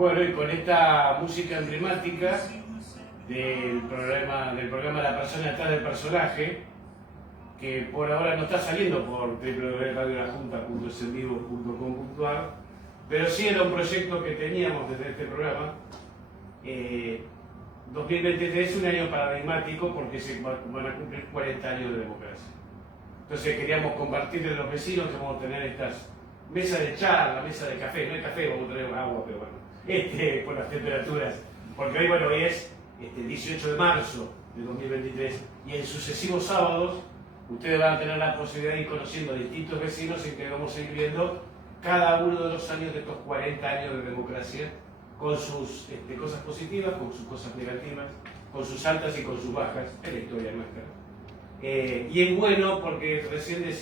Bueno, y con esta música emblemática del programa La persona detrás del personaje, que por ahora no está saliendo por www.radiolajunta.essenvivo.com.ar, pero sí era un proyecto que teníamos desde este programa. 2023 es un año paradigmático porque se van a cumplir 40 años de democracia. Entonces queríamos compartir con los vecinos que vamos a tener estas mesas de charla, mesas de café, no hay café, vamos a tener agua, pero bueno, por las temperaturas, porque hoy, bueno, hoy es el 18 de marzo de 2023 y en sucesivos sábados ustedes van a tener la posibilidad de ir conociendo a distintos vecinos en que vamos a ir viendo cada uno de los años de estos 40 años de democracia, con sus cosas positivas, con sus cosas negativas, con sus altas y con sus bajas, en la historia nuestra. Y es bueno porque recién el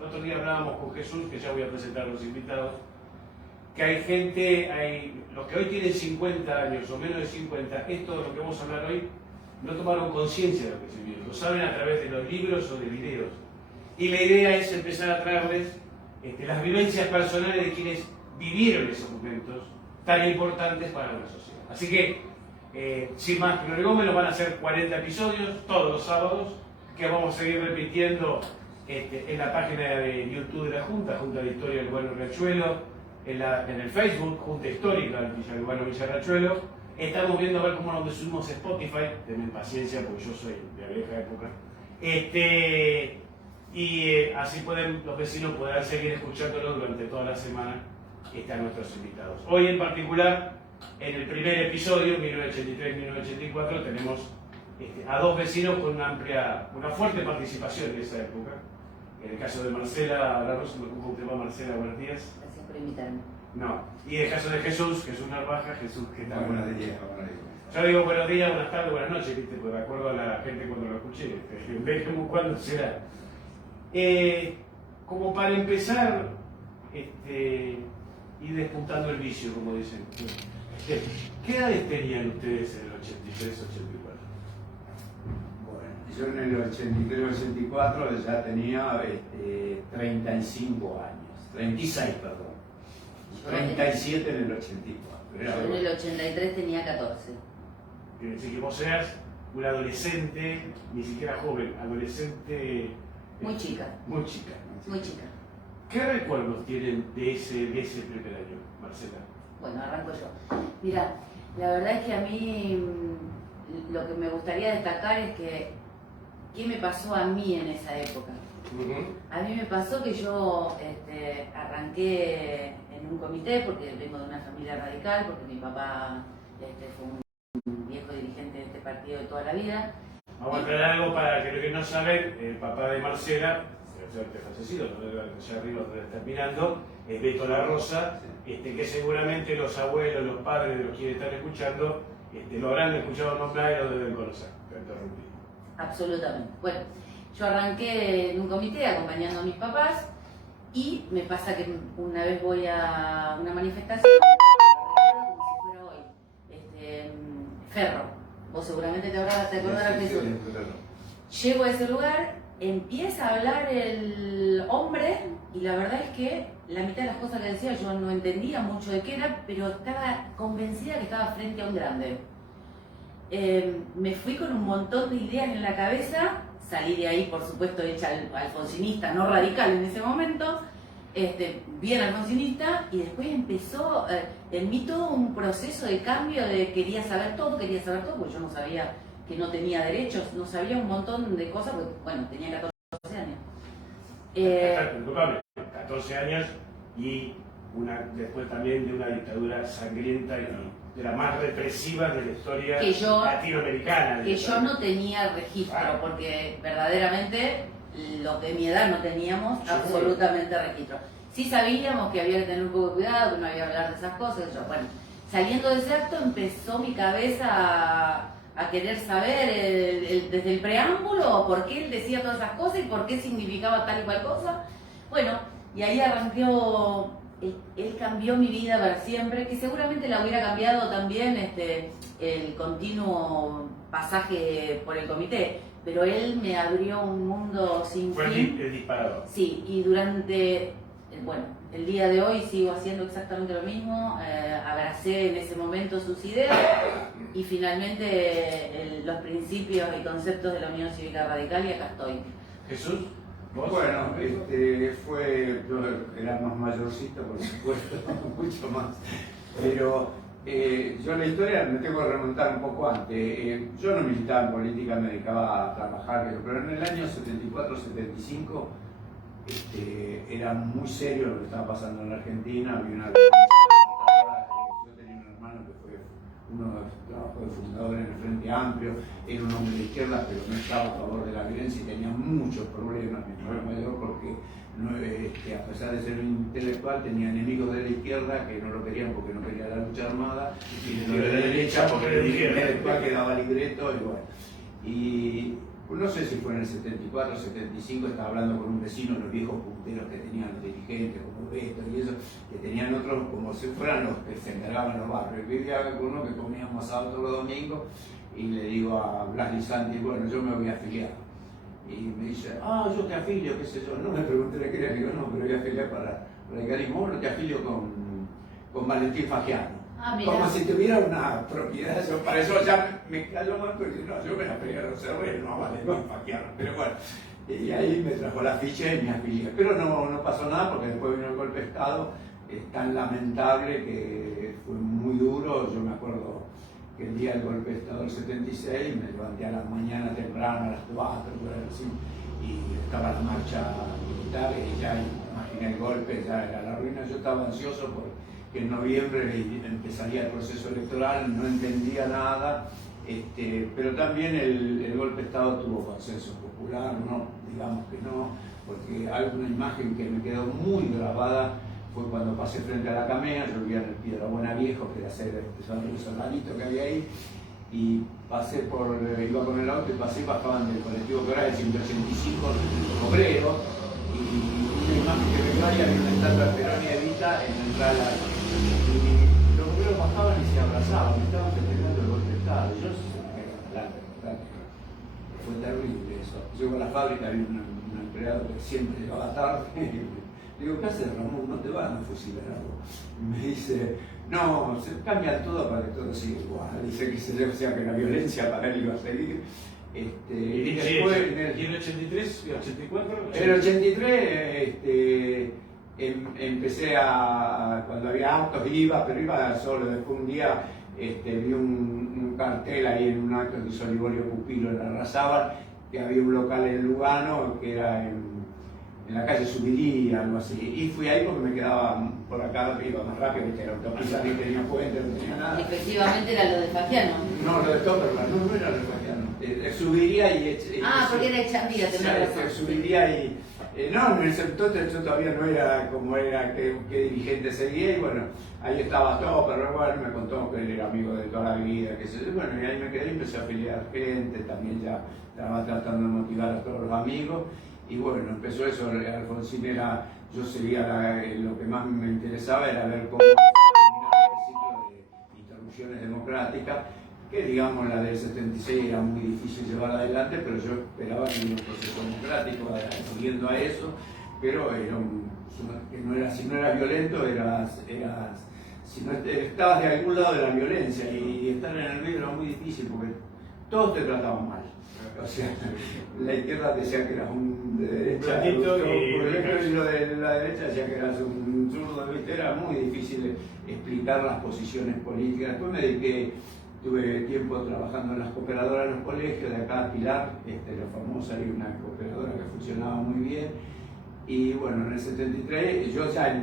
otro día hablábamos con Jesús, que ya voy a presentar a los invitados, que hay gente, los que hoy tienen 50 años o menos de 50, esto de lo que vamos a hablar hoy, no tomaron conciencia de lo que se vio, lo saben a través de los libros o de videos. Y la idea es empezar a traerles las vivencias personales de quienes vivieron esos momentos tan importantes para la sociedad. Así que, sin más prolegómenos, van a ser 40 episodios todos los sábados, que vamos a seguir repitiendo en la página de YouTube de la Junta, Junta de Historia del Urbano Riachuelo, en el Facebook, Junta Histórica del Urbano Villa Riachuelo. Estamos viendo a ver cómo nos subimos a Spotify, tengan paciencia porque yo soy de la vieja época. Así los vecinos podrán seguir escuchándolo durante toda la semana. Están nuestros invitados. Hoy en particular, en el primer episodio, 1983-1984, tenemos a dos vecinos con una fuerte participación en esa época. En el caso de Marcela Larrosa, ¿cómo te va, Marcela? Buenos días. Gracias por invitarme. No. Y en el caso de Jesús Narvaja, Jesús, ¿qué tal? Buenos días. Yo digo buenos días, buenas tardes, buenas noches, ¿viste? Pues de acuerdo a la gente cuando lo escuché. Vemos cuándo será. Como para empezar, ir despuntando el vicio, como dicen. ¿Qué edades tenían ustedes en el 83-84? Bueno, yo en el 83-84 ya tenía 35 años, 36, perdón. 37 en el 84. Yo en el 83 tenía 14. Quiere decir que vos eras un adolescente, ni siquiera joven, adolescente... Muy chica. Muy chica. Muy chica. ¿Qué recuerdos tienen de ese primer año, Marcela? Bueno, arranco yo. Mira, la verdad es que a mí lo que me gustaría destacar es que ¿qué me pasó a mí en esa época? A mí me pasó que yo arranqué en un comité porque vengo de una familia radical, porque mi papá fue un viejo dirigente de este partido de toda la vida. Vamos a aclarar algo para que los que no saben, el papá de Marcela, fallecido, ya arriba donde está mirando, es Beto La Rosa, que seguramente los abuelos, los padres de los que están escuchando, lo habrán escuchado nombrar y lo deben conocer. Absolutamente. Bueno, yo arranqué en un comité acompañando a mis papás y me pasa que una vez voy a una manifestación, como si fuera hoy, Ferro, vos seguramente te acordarás de eso. Llego a ese lugar, empieza a hablar el hombre y la verdad es que la mitad de las cosas que decía yo no entendía mucho de qué era, pero estaba convencida que estaba frente a un grande. Me fui con un montón de ideas en la cabeza, salí de ahí por supuesto hecha alfonsinista, no radical en ese momento, bien alfonsinista, y después empezó en mí todo un proceso de cambio de quería saber todo, porque yo no sabía que no tenía derechos, no sabía un montón de cosas, porque bueno, tenía 14 años. 14 años y después también de una dictadura sangrienta y de las más represivas de la historia latinoamericana. Que yo no tenía registro, porque verdaderamente los de mi edad no teníamos absolutamente registro. Sí sabíamos que había que tener un poco de cuidado, que no había que hablar de esas cosas. Bueno, saliendo de ese acto empezó mi cabeza a querer saber desde el preámbulo por qué él decía todas esas cosas y por qué significaba tal y cual cosa. Bueno, y ahí arrancó, él cambió mi vida para siempre, que seguramente la hubiera cambiado también el continuo pasaje por el comité, pero él me abrió un mundo sin fin. Fue el disparador. Sí, y durante, bueno, el día de hoy sigo haciendo exactamente lo mismo, abracé en ese momento sus ideas y finalmente los principios y conceptos de la Unión Cívica Radical y acá estoy. Jesús, ¿vos? Bueno, yo era más mayorcito, por supuesto, mucho más, pero yo la historia me tengo que remontar un poco antes. Yo no militaba en política, me dedicaba a trabajar, pero en el año 74-75 era muy serio lo que estaba pasando en la Argentina. Había una yo tenía un hermano que fue uno de los trabajos de fundadores en el Frente Amplio, era un hombre de izquierda, pero no estaba a favor de la violencia y tenía muchos problemas, mi hermano mayor, porque a pesar de ser un intelectual tenía enemigos de la izquierda que no lo querían porque no quería la lucha armada, y de la derecha porque era un intelectual que daba libreto, y bueno. Y no sé si fue en el 74, 75, estaba hablando con un vecino, los viejos punteros que tenían los dirigentes, como Beto y eso, que tenían otros como si fueran los que se encargaban en los barrios. Vivía con uno que comíamos asado todos los domingos y le digo a Blas Lizanti, bueno, yo me voy a afiliar. Y me dice, yo te afilio, qué sé yo. No me pregunté qué era, digo, no, pero voy a afiliar para radicalismo. Bueno, te afilio con Valentín Fagiano. Como si tuviera una propiedad. Para eso ya me cayó mal, porque no, yo me la pegué a los cerros, no a Valentín Fagiano. Pero bueno, y ahí me trajo la ficha y me afilié. Pero no pasó nada, porque después vino el golpe de Estado, tan lamentable que fue muy duro. Yo me acuerdo que el día del golpe de Estado del 76 me levanté a la mañana temprano, a las 4, así, y estaba la marcha militar y ya imaginé el golpe, ya era la ruina. Yo estaba ansioso porque en noviembre empezaría el proceso electoral, no entendía nada, pero también el golpe de Estado tuvo consenso popular, no, digamos que no, porque hay una imagen que me quedó muy grabada. Fue cuando pasé frente a la Camea, yo vivía en el Piedrabuena Viejo, que era el soldadito que había ahí, y pasé iba con el auto y pasé y bajaban del colectivo que era el 185 obrero, y una imagen que me quedó ahí, había una estatua de Perón y Evita en la entrada. Y los obreros bajaban y se abrazaban, estaban festejando el golpe de Estado. Yo fue terrible eso. Llego a la fábrica, había un empleado que siempre llegaba tarde. Digo, ¿qué haces, Ramón? No te van a fusilar algo. Y me dice, no, se cambia todo para que todo siga igual. Dice que la violencia para él iba a seguir. Y después, ¿y en el 83 y el 84? En el 83 empecé cuando había actos iba, pero iba solo. Después un día vi un cartel ahí en un acto que hizo Liborio Pupilo en la Razábal, que había un local en Lugano, que era en la calle Subiría, algo así. Y fui ahí porque me quedaba por acá, iba más rápido, viste, la autopista ni tenía puente, no tenía nada. Efectivamente era lo de Fagiano. No, lo de Topperman, no era lo de Fagiano. Subiría y... porque era Echandía, tenés razón. Subiría y... no, en ese entonces yo todavía no era como era, qué dirigente seguía, y bueno, ahí estaba Topperman, bueno, me contó que él era amigo de toda la vida, que sé yo, bueno, y ahí me quedé y empecé a afiliar gente, también ya estaba tratando de motivar a todos los amigos. Y bueno, empezó eso. Alfonsín yo seguía lo que más me interesaba era ver cómo terminaba el ciclo de interrupciones democráticas, que digamos la del 76 era muy difícil llevar adelante, pero yo esperaba que hubiera un proceso democrático siguiendo a eso, pero si no eras violento, si no estabas de algún lado de la violencia, y estar en el medio era muy difícil porque todos te trataban mal. O sea, la izquierda decía que eras un de derecha, y lo de la derecha decía que eras un zurdo, ¿viste? Era muy difícil explicar las posiciones políticas. Después tuve tiempo trabajando en las cooperadoras de los colegios, de acá Pilar, la famosa, hay una cooperadora que funcionaba muy bien. Y bueno, en el 73, yo ya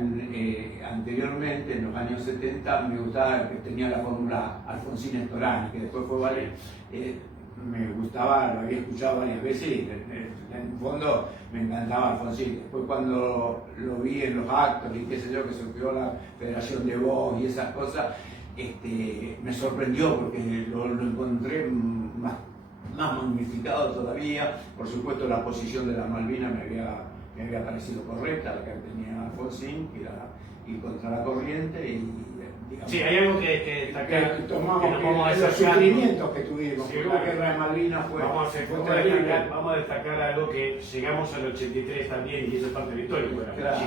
anteriormente, en los años 70, me gustaba, que tenía la fórmula Alfonsín Storani, que después fue Valer. Me gustaba, lo había escuchado varias veces y en el fondo me encantaba Alfonsín. Después cuando lo vi en los actos y qué sé yo, que se creó la Federación de Voz y esas cosas, me sorprendió porque lo encontré más magnificado todavía. Por supuesto la posición de la Malvinas me había parecido correcta, la que tenía Alfonsín, que era ir contra la corriente y... Digamos, sí, hay algo que destacar. Que tomamos los sufrimientos que tuvimos, sí, la guerra de Malvinas fue vamos a destacar algo que llegamos al 83 también, y eso es parte de la historia, claro.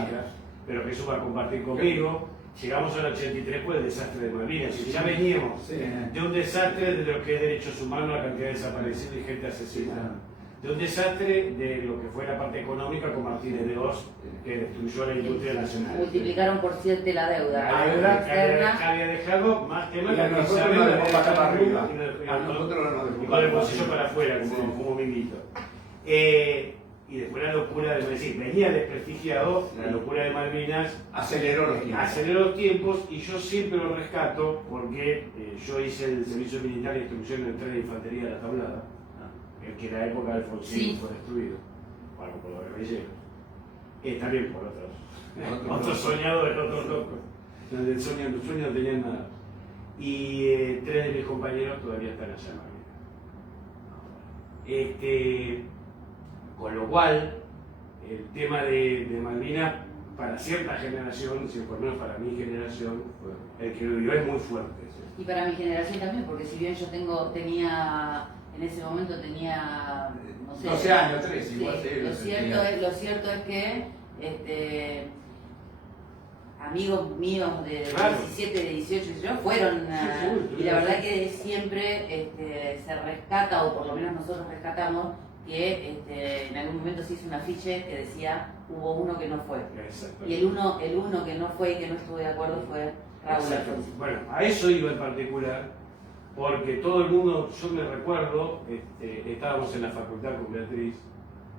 pero que suba a compartir conmigo. Llegamos al 83 por el desastre de Malvinas, y ya veníamos de un desastre de lo que es derechos humanos, la cantidad de desaparecidos y gente asesinada. De un desastre de lo que fue la parte económica con Martínez de Oz, que destruyó la industria nacional. Multiplicaron por 7 la deuda. La deuda externa. que había dejado más temas Y a que nosotros saben nos de dejó la para arriba. y A nosotros nos dejó y con el para bolsillo arriba. para afuera, Sí. como Mimito. Y después la locura de, es decir, venía desprestigiado, la locura de Malvinas Aceleró los tiempos. aceleró los tiempos, y yo siempre lo rescato porque yo hice el servicio militar de instrucción en el tren de infantería de la Tablada, que en la época de Alfonsín Sí. fue destruido, bueno, por los guerrilleros, también por otros soñadores, otros locos, donde el sueño no tenían nada. Y 3 de mis compañeros todavía están allá en Malvinas. Con lo cual, el tema de Malvinas, para cierta generación, por lo menos para mi generación, el que lo vivió es muy fuerte. ¿Sí? Y para mi generación también, porque si bien yo tenía, en ese momento tenía, no sé, 12 años, 13, sí, igual sí, lo cierto es que amigos míos de Claro. 17, de 18 y yo fueron, seguro, y la verdad que siempre se rescata, o por lo menos nosotros rescatamos, que en algún momento se hizo un afiche que decía hubo uno que no fue. Y el uno que no fue y que no estuvo de acuerdo fue Raúl Exacto. Alfonsín. Bueno, a eso iba en particular, porque todo el mundo, yo me recuerdo, estábamos en la facultad con Beatriz,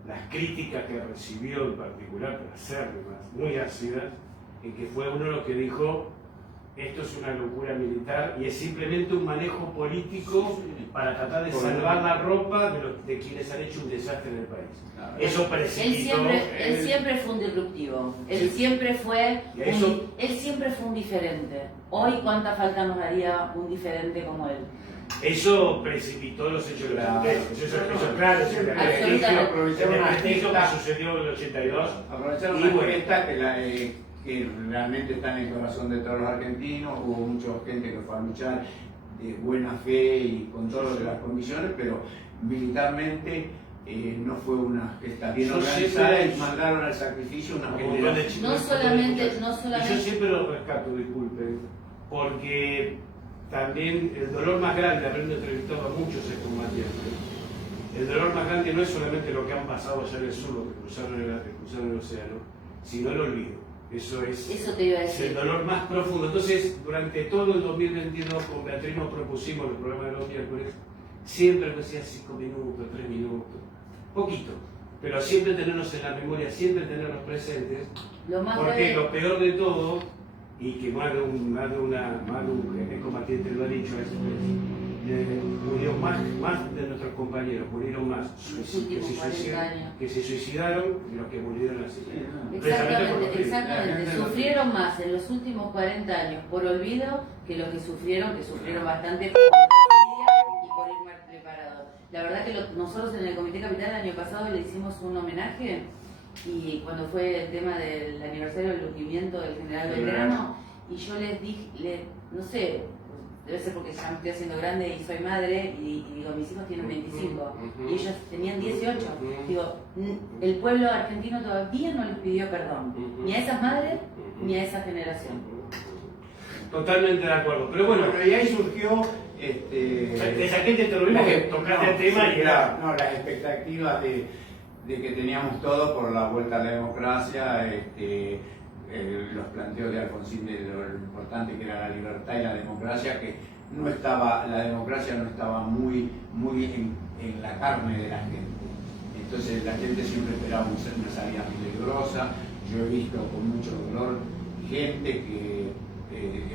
las críticas que recibió en particular, pero acérrimas, muy ácidas, en que fue uno de los que dijo: esto es una locura militar y es simplemente un manejo político para tratar de salvar la ropa de quienes han hecho un desastre en el país. Eso precipitó. Él siempre fue un disruptivo, él siempre fue un diferente. Hoy cuánta falta nos haría un diferente como él. Eso precipitó los hechos de los Claro. 80. Eso claro, es el prestigio que sucedió en el 82. Aprovecharon Y una bueno. fiesta que realmente está en el corazón de todos los argentinos. Hubo mucha gente que fue a luchar de buena fe y con todas las condiciones, pero militarmente no fue una gesta bien Yo organizada siempre- y mandaron al sacrificio una General de Chile. No solamente- Y yo siempre lo rescato, disculpen, porque también el dolor más grande, habiendo entrevistado a muchos excombatientes, el dolor más grande no es solamente lo que han pasado allá en el sur, lo que cruzaron el océano, sino el olvido. Eso te iba a es el decir. dolor más profundo. Entonces, durante todo el 2022 con Beatriz nos propusimos el programa de los miércoles, siempre nos decía 5 minutos, 3 minutos, poquito, pero siempre tenernos en la memoria, siempre tenernos presentes, Lo más porque grave- lo peor de todo, y que más de un combatiente lo ha dicho, es murieron más de nuestros compañeros, murieron más Los últimos 40 años. que se suicidaron de los que murieron así. Exactamente. Sufrieron más en los últimos 40 años por olvido que los que sufrieron bastante por envidia y por ir mal preparados. La verdad que nosotros en el Comité Capital el año pasado le hicimos un homenaje, y cuando fue el tema del aniversario del lucimiento del general Belgrano, y yo les dije, no sé, debe ser porque ya me estoy haciendo grande y soy madre, y digo, mis hijos tienen 25 y ellos tenían 18. Digo, el pueblo argentino todavía no les pidió perdón, ni a esas madres ni a esa generación. Totalmente de acuerdo. Pero bueno, y ahí surgió desde aquel te tuvimos que tocar el tema y era. las expectativas de que teníamos todo por la vuelta a la democracia, los planteos de Alfonsín de lo importante que era la libertad y la democracia, que no estaba, la democracia no estaba muy en la carne de la gente. Entonces la gente siempre esperaba una salida peligrosa. Yo he visto con mucho dolor gente que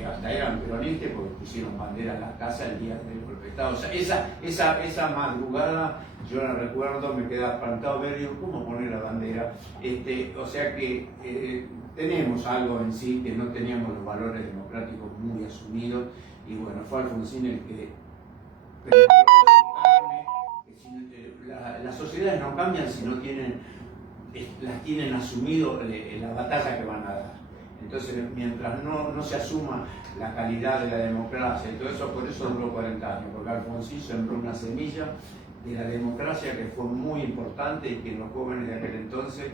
hasta eran peronistas porque pusieron bandera en la casa el día del golpe de Estado. O sea, esa madrugada yo la recuerdo, me quedaba espantado ver, digo, ¿cómo poner la bandera? O sea que tenemos algo en sí que no teníamos los valores democráticos muy asumidos, y bueno, fue Alfonsín el que las sociedades no cambian si no tienen asumido la batalla que van a dar. Entonces, mientras no se asuma la calidad de la democracia y todo eso, por eso duró 40 años, porque Alfonsín sembró una semilla de la democracia que fue muy importante y que los jóvenes de aquel entonces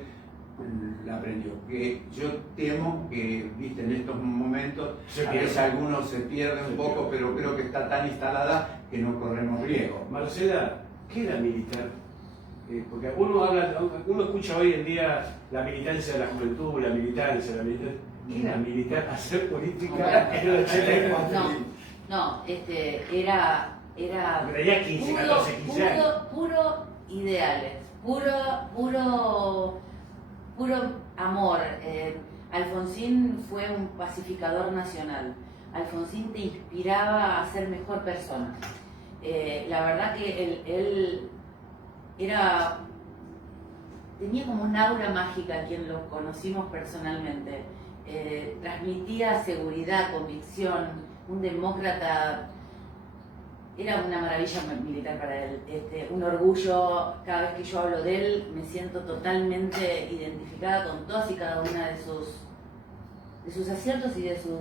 la aprendió. Que yo temo que, viste, en estos momentos Se a pierde. veces algunos se pierden un poco, pero creo que está tan instalada que no corremos riesgo. Marcela, ¿qué era militar? Porque uno escucha hoy en día la militancia de la juventud, la militancia. ¿Qué era militar? Hacer política en el 84. No, era Tenía 15, 14, 15 años. puro ideales, puro amor. Alfonsín fue un pacificador nacional. Alfonsín te inspiraba a ser mejor persona. La verdad que él tenía como un aura mágica a quien lo conocimos personalmente. Transmitía seguridad, convicción, un demócrata. Era una maravilla militar para él, un orgullo. Cada vez que yo hablo de él me siento totalmente identificada con todas y cada una de sus aciertos y de sus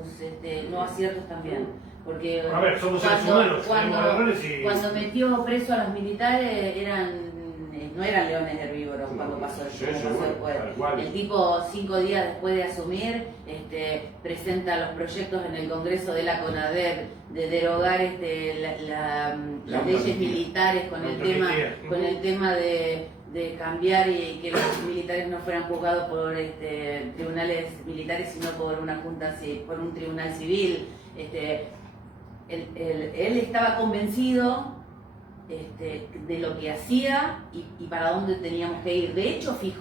no aciertos también. Porque A ver, somos seres humanos, tenemos errores y... cuando metió preso a los militares no eran leones herbívoros cuando pasó Sí, como sí, pasó bueno, después. tal cual. El tipo 5 días después de asumir presenta los proyectos en el Congreso de la CONADEP de derogar las leyes militares con el tema de cambiar y que los militares no fueran juzgados por tribunales militares sino por una junta, por un tribunal civil. Él estaba convencido de lo que hacía y para dónde teníamos que ir. De hecho, fue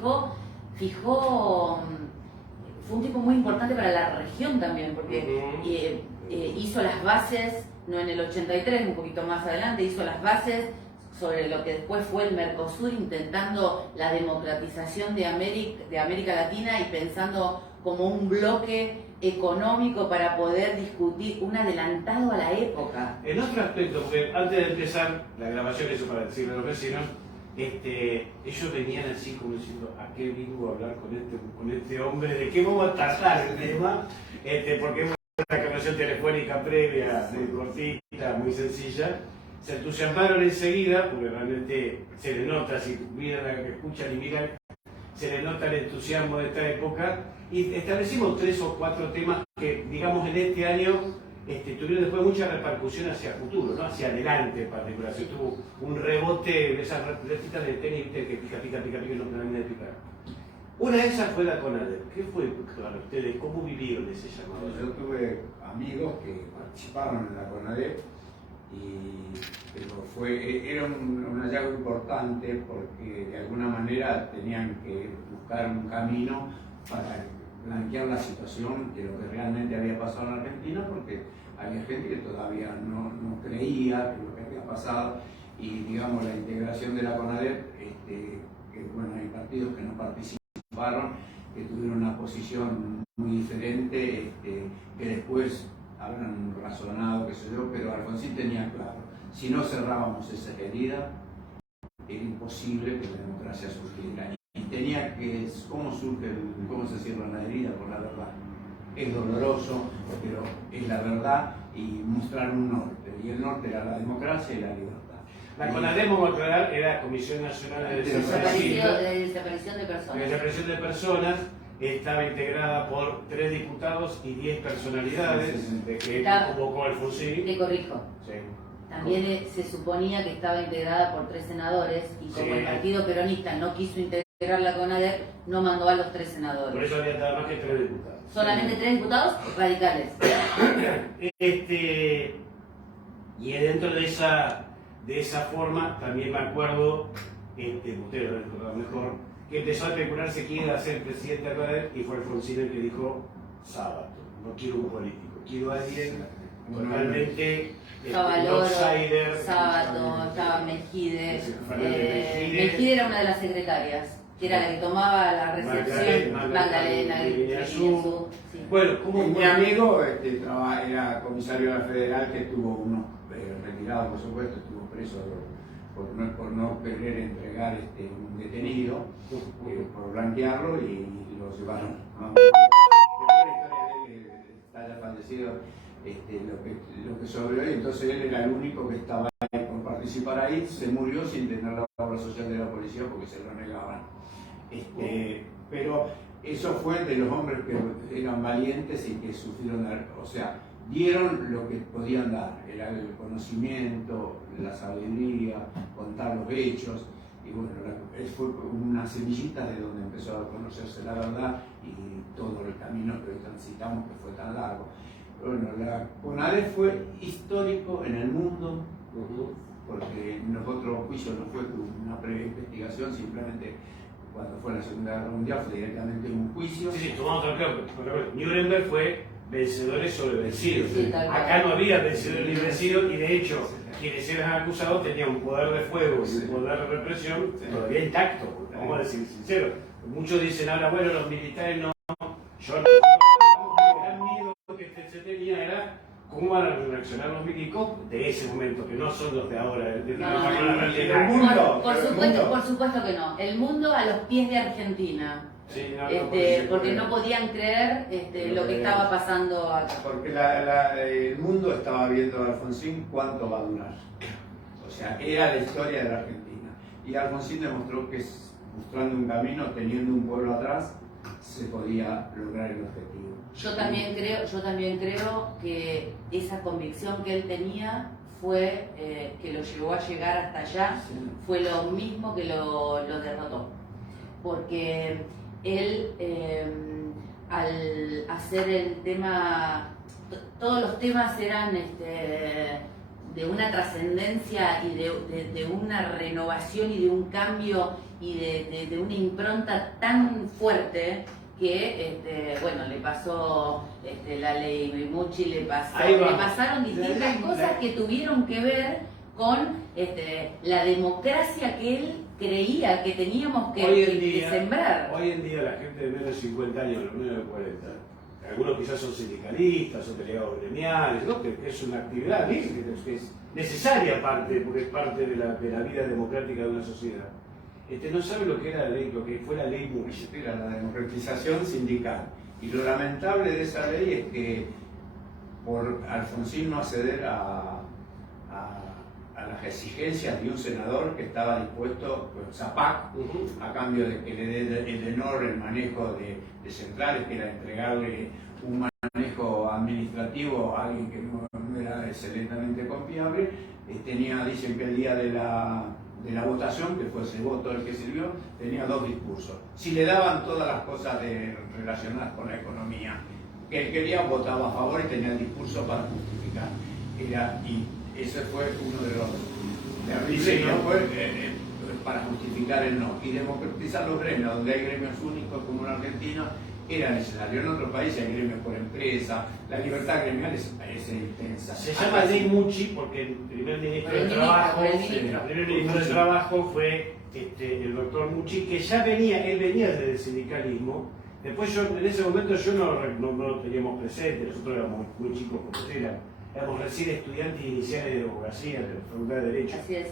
un tipo muy importante para la región también, porque hizo las bases, no en el 83, un poquito más adelante, hizo las bases sobre lo que después fue el Mercosur, intentando la democratización de América Latina y pensando como un bloque económico para poder discutir, un adelantado a la época. En otro aspecto, porque antes de empezar la grabación, eso para decirle a los vecinos, ellos venían así como diciendo, ¿a qué vengo a hablar con este hombre? ¿De qué vamos a tratar el tema? Porque es una conversación telefónica previa, cortita, muy sencilla. Se entusiasmaron enseguida, porque realmente se les nota, si miran a que escuchan y miran, se les nota el entusiasmo de esta época. Y establecimos 3 o 4 temas que, digamos, en este año tuvieron después mucha repercusión hacia el futuro, ¿no? Hacia adelante en particular. Se tuvo un rebote de esas retitas de tenis, ¿viste? Que pica, y no termina de picar. Una de esas fue la CONADEP. ¿Qué fue para ustedes? ¿Cómo vivieron ese llamado? Yo tuve amigos que participaron en la CONADEP pero era un hallazgo importante porque de alguna manera tenían que buscar un camino para blanquear la situación de lo que realmente había pasado en Argentina, porque había gente que todavía no creía que lo que había pasado, y digamos la integración de la CONADEP, que bueno, hay partidos que no participaron, que tuvieron una posición muy diferente, que después habrán razonado, qué sé yo, pero Alfonsín tenía claro, si no cerrábamos esa herida, era imposible que la democracia surgiera. Y tenía que, ¿cómo se cierra la herida? Por la verdad. Es doloroso, pero es la verdad, y mostrar un norte. Y el norte era la democracia y la libertad. La CONADEP, vamos a aclarar, era Comisión Nacional de Desaparición de Personas. La desaparición de personas estaba integrada por 3 diputados y 10 personalidades de que convocó Alfonsín. Te corrijo. Sí. También se suponía que estaba integrada por 3 senadores y como el Partido Peronista no quiso integrar la CONADEP, no mandó a los 3 senadores. Por eso había nada más que 3 diputados. Solamente 3 diputados radicales. Y dentro de esa forma, también me acuerdo, ustedes lo recordarán mejor, que empezó a especularse quién iba a ser el presidente de la CONADEP y fue Alfonsín el que dijo, sábado, no quiero un político, quiero a alguien totalmente outsider. Sábato, estaba Mejide. Mejide era una de las secretarias, que era la que tomaba la recepción. Magdalena. Bueno, como mi amigo era comisario de la Federal, que tuvo uno retirado, por supuesto, estuvo preso por no querer entregar un detenido, por blanquearlo, y lo llevaron. Después la historia de él está ya fallecido, lo que sobrevivió, entonces él era el único que estaba ahí por participar ahí, se murió sin tener la obra social de la policía porque se lo negaban. pero eso fue de los hombres que eran valientes y que sufrieron, o sea, dieron lo que podían dar, era el conocimiento, la sabiduría, contar los hechos, y bueno, fue una semillita de donde empezó a conocerse la verdad y todo el camino que hoy transitamos, que fue tan largo. Bueno, la CONADE fue histórico en el mundo, porque nosotros juicio no fue una previa investigación, simplemente cuando fue la Segunda Guerra Mundial fue directamente un juicio. Sí, tomamos otro ejemplo. Nuremberg fue vencedores sobre vencidos. Sí, Acá no había vencedores ni vencidos, y de hecho quienes eran acusados tenían un poder de fuego y un poder de represión todavía intacto, vamos a decir sincero. Muchos dicen ahora, bueno, los militares no, yo no, el gran miedo que se tenía era cómo van a reaccionar los milicos de ese momento, que no son los de ahora. Por supuesto que no. El mundo a los pies de Argentina. Sí, porque no podían creer lo que estaba pasando acá. Porque el mundo estaba viendo a Alfonsín cuánto va a durar. O sea, era la historia de la Argentina. Y Alfonsín demostró que mostrando un camino, teniendo un pueblo atrás, se podía lograr el objetivo. Yo también creo que esa convicción que él tenía fue que lo llevó a llegar hasta allá, Sí. fue lo mismo que lo derrotó. Porque él, al hacer el tema, todos los temas eran de una trascendencia y de una renovación y de un cambio y de una impronta tan fuerte que, bueno, le pasó la ley Grimucci, le pasaron distintas cosas que tuvieron que ver con la democracia que él creía que teníamos que sembrar. Hoy en día la gente de menos de 50 años, los menos de 40, algunos quizás son sindicalistas, son delegados gremiales, ¿no? Que es una actividad que es necesaria porque es parte de la vida democrática de una sociedad. No sabe lo que era lo que fue la ley Murray. Era la democratización sindical. Y lo lamentable de esa ley es que por Alfonsín no acceder a las exigencias de un senador que estaba dispuesto, pues, Zapac, a cambio de que le dé el honor, el manejo de centrales, que era entregarle un manejo administrativo a alguien que no era excelentemente confiable. Dicen que el día de la votación, que fue ese voto el que sirvió, tenía dos discursos. Si le daban todas las cosas relacionadas con la economía que él quería, votaba a favor y tenía el discurso para justificar. Y ese fue uno de los diseños para justificar el no. Y democratizar los gremios, donde hay gremios únicos como en Argentina, era necesario. En otros países hay gremios por empresa, la libertad gremial es intensa. Se llama ley Murray porque el primer ministro de Trabajo fue el doctor Murray, que ya él venía desde el sindicalismo. Después en ese momento yo no lo teníamos presente, nosotros éramos muy chicos como usted, éramos recién estudiantes iniciales de abogacía, de la Facultad de Derecho. Así es.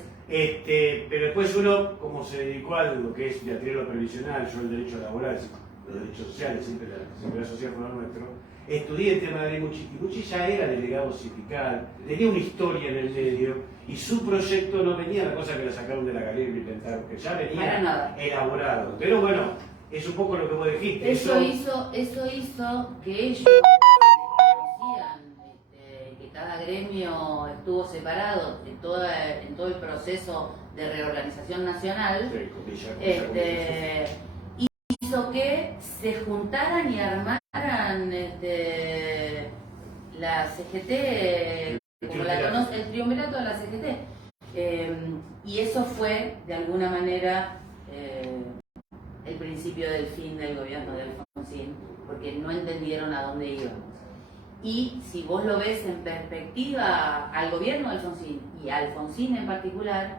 Pero después uno, como se dedicó a lo que es teatro previsional, yo el derecho laboral, los derechos sociales, siempre la seguridad social fue lo nuestro, estudié el tema de ley Murray. Murray ya era delegado sindical, tenía una historia en el medio, y su proyecto no venía la cosa que la sacaron de la galería y lo inventaron, que ya venía elaborado. Pero bueno, es un poco lo que vos dijiste. Eso hizo que ellos conocían que cada gremio estuvo separado en todo el proceso de reorganización nacional. Hizo que se juntaran y armaran la CGT, como la conoce, el triunvirato de la CGT. Y eso fue, de alguna manera, el principio del fin del gobierno de Alfonsín, porque no entendieron a dónde íbamos. Y si vos lo ves en perspectiva al gobierno de Alfonsín, y a Alfonsín en particular,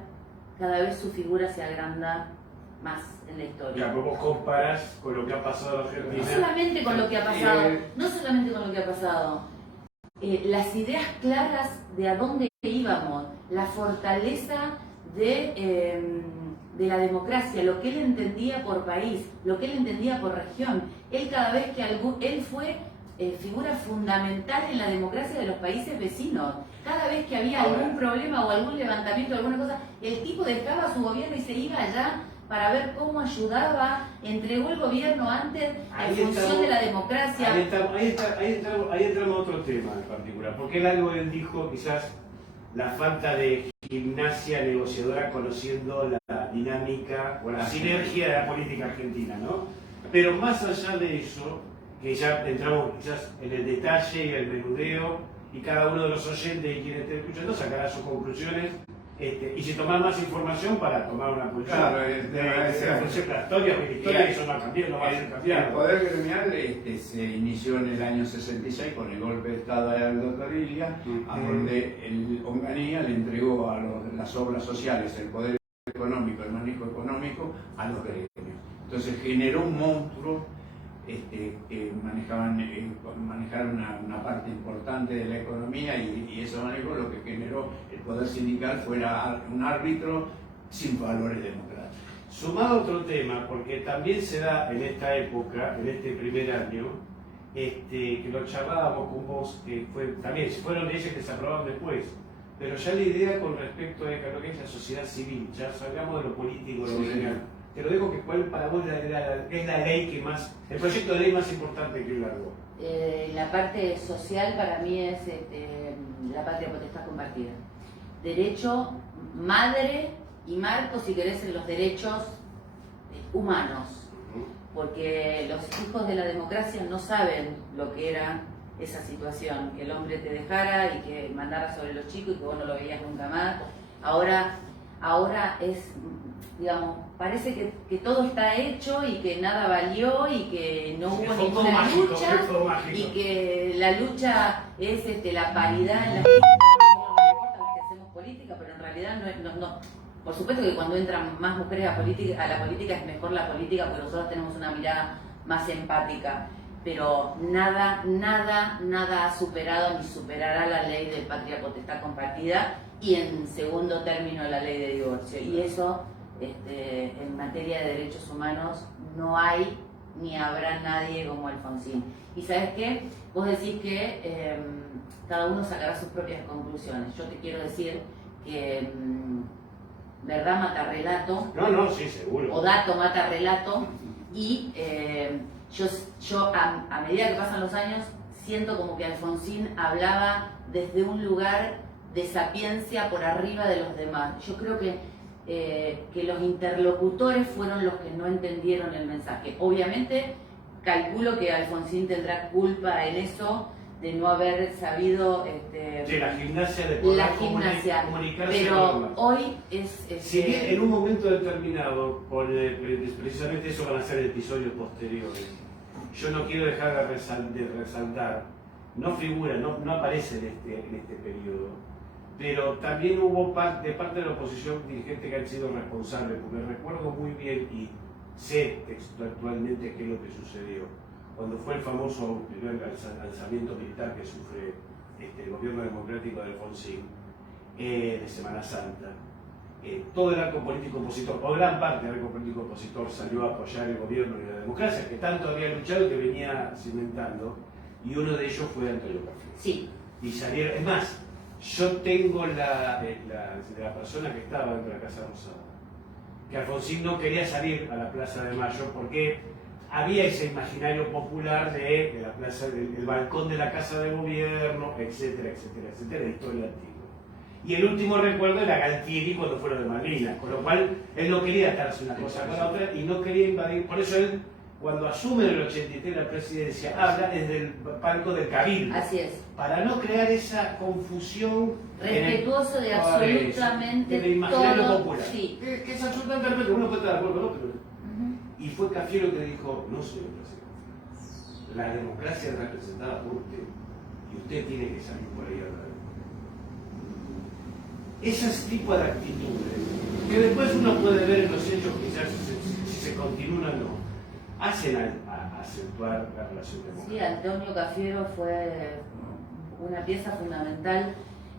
cada vez su figura se agranda más en la historia. Ya, vos comparás con lo que ha pasado en Argentina. No solamente con lo que ha pasado, las ideas claras de a dónde íbamos, la fortaleza de la democracia, lo que él entendía por país, lo que él entendía por región. Él cada vez que él fue figura fundamental en la democracia de los países vecinos. Cada vez que había algún problema o algún levantamiento, alguna cosa, el tipo dejaba su gobierno y se iba allá para ver cómo ayudaba, entregó el gobierno antes en Ahí función estamos. de la democracia. Ahí entramos a otro tema en particular, porque él dijo quizás la falta de gimnasia negociadora conociendo la dinámica o la sinergia de la política argentina, ¿no? Pero más allá de eso, que ya entramos quizás en el detalle y el menudeo, y cada uno de los oyentes y quienes estén escuchando sacará sus conclusiones, y si tomar más información para tomar una posición. Claro, la historia que eso no va a cambiar, no va a ser El cambiado. poder gremial se inició en el año 66 con el golpe de Estado de Aldo Toribia, a donde el Onganía le entregó a las obras sociales, el poder económico, el manejo económico, a los gremios. Entonces generó un monstruo que manejaron una parte importante de la economía, y ese manejo lo que generó el poder sindical fuera un árbitro sin valores democráticos. Sumado a otro tema, porque también se da en esta época, en este primer año, que lo charlábamos con vos, que también fueron leyes que se aprobaron después, pero ya la idea con respecto a lo que es la sociedad civil, ya salgamos de lo político, lo legal. Te lo digo que cuál para vos es la ley que más, el proyecto de ley más importante que largó. La parte social para mí es la patria potestad compartida. Derecho, madre y marco, si querés, en los derechos humanos. Porque los hijos de la democracia no saben lo que era esa situación, que el hombre te dejara y que mandara sobre los chicos y que vos no lo veías nunca más. Ahora es, digamos, parece que todo está hecho y que nada valió y que no hubo ninguna lucha y que la lucha es la paridad en la política. No nos importa los que hacemos política, pero en realidad no. Por supuesto que cuando entran más mujeres a la política es mejor la política porque nosotros tenemos una mirada más empática. Pero nada ha superado ni superará la ley de patria potestad compartida y en segundo término la ley de divorcio. Y eso, en materia de derechos humanos, no hay ni habrá nadie como Alfonsín. Y ¿sabes qué? Vos decís que cada uno sacará sus propias conclusiones. Yo te quiero decir que verdad mata relato. No, sí, seguro. O dato mata relato. Y yo a medida que pasan los años, siento como que Alfonsín hablaba desde un lugar de sapiencia por arriba de los demás. Yo creo que los interlocutores fueron los que no entendieron el mensaje. Obviamente, calculo que Alfonsín tendrá culpa en eso, de no haber sabido la gimnasia de poder comunicarse. Pero hoy es si bien en un momento determinado, precisamente eso van a ser episodios posteriores, yo no quiero dejar de resaltar, no figura, no aparece en este periodo, pero también hubo de parte de la oposición dirigentes que han sido responsables, porque recuerdo muy bien y sé textualmente qué es lo que sucedió cuando fue el famoso primer alzamiento militar que sufre el gobierno democrático de Alfonsín, de Semana Santa. Todo el arco político opositor, o gran parte del arco político opositor, salió a apoyar el gobierno y la democracia, que tanto había luchado y que venía cimentando, y uno de ellos fue Antonio Cafiero. Sí. Y salieron, es más, yo tengo de la persona que estaba dentro de la Casa Rosada, que Alfonsín no quería salir a la Plaza de Mayo porque había ese imaginario popular de la plaza, del balcón de la Casa de Gobierno, etcétera, de historia antigua. Y el último recuerdo era Galtieri cuando fue lo de Malvinas, con lo cual él no quería atarse una cosa con la otra y no quería invadir. Por eso él, cuando asume en el 83 la presidencia, habla desde el palco del Cabildo. Así es. Para no crear esa confusión. Respetuoso de absolutamente en el imaginario todo. popular. Sí. Que es absolutamente perfecto, uno puede estar de acuerdo con otro. Y fue Cafiero que dijo, no señor presidente, la democracia es representada por usted y usted tiene que salir por ahí a hablar. Esos tipos de actitudes, que después uno puede ver en los hechos, quizás si se continúan o no, hacen a acentuar la relación democrática. Sí, Antonio Cafiero fue una pieza fundamental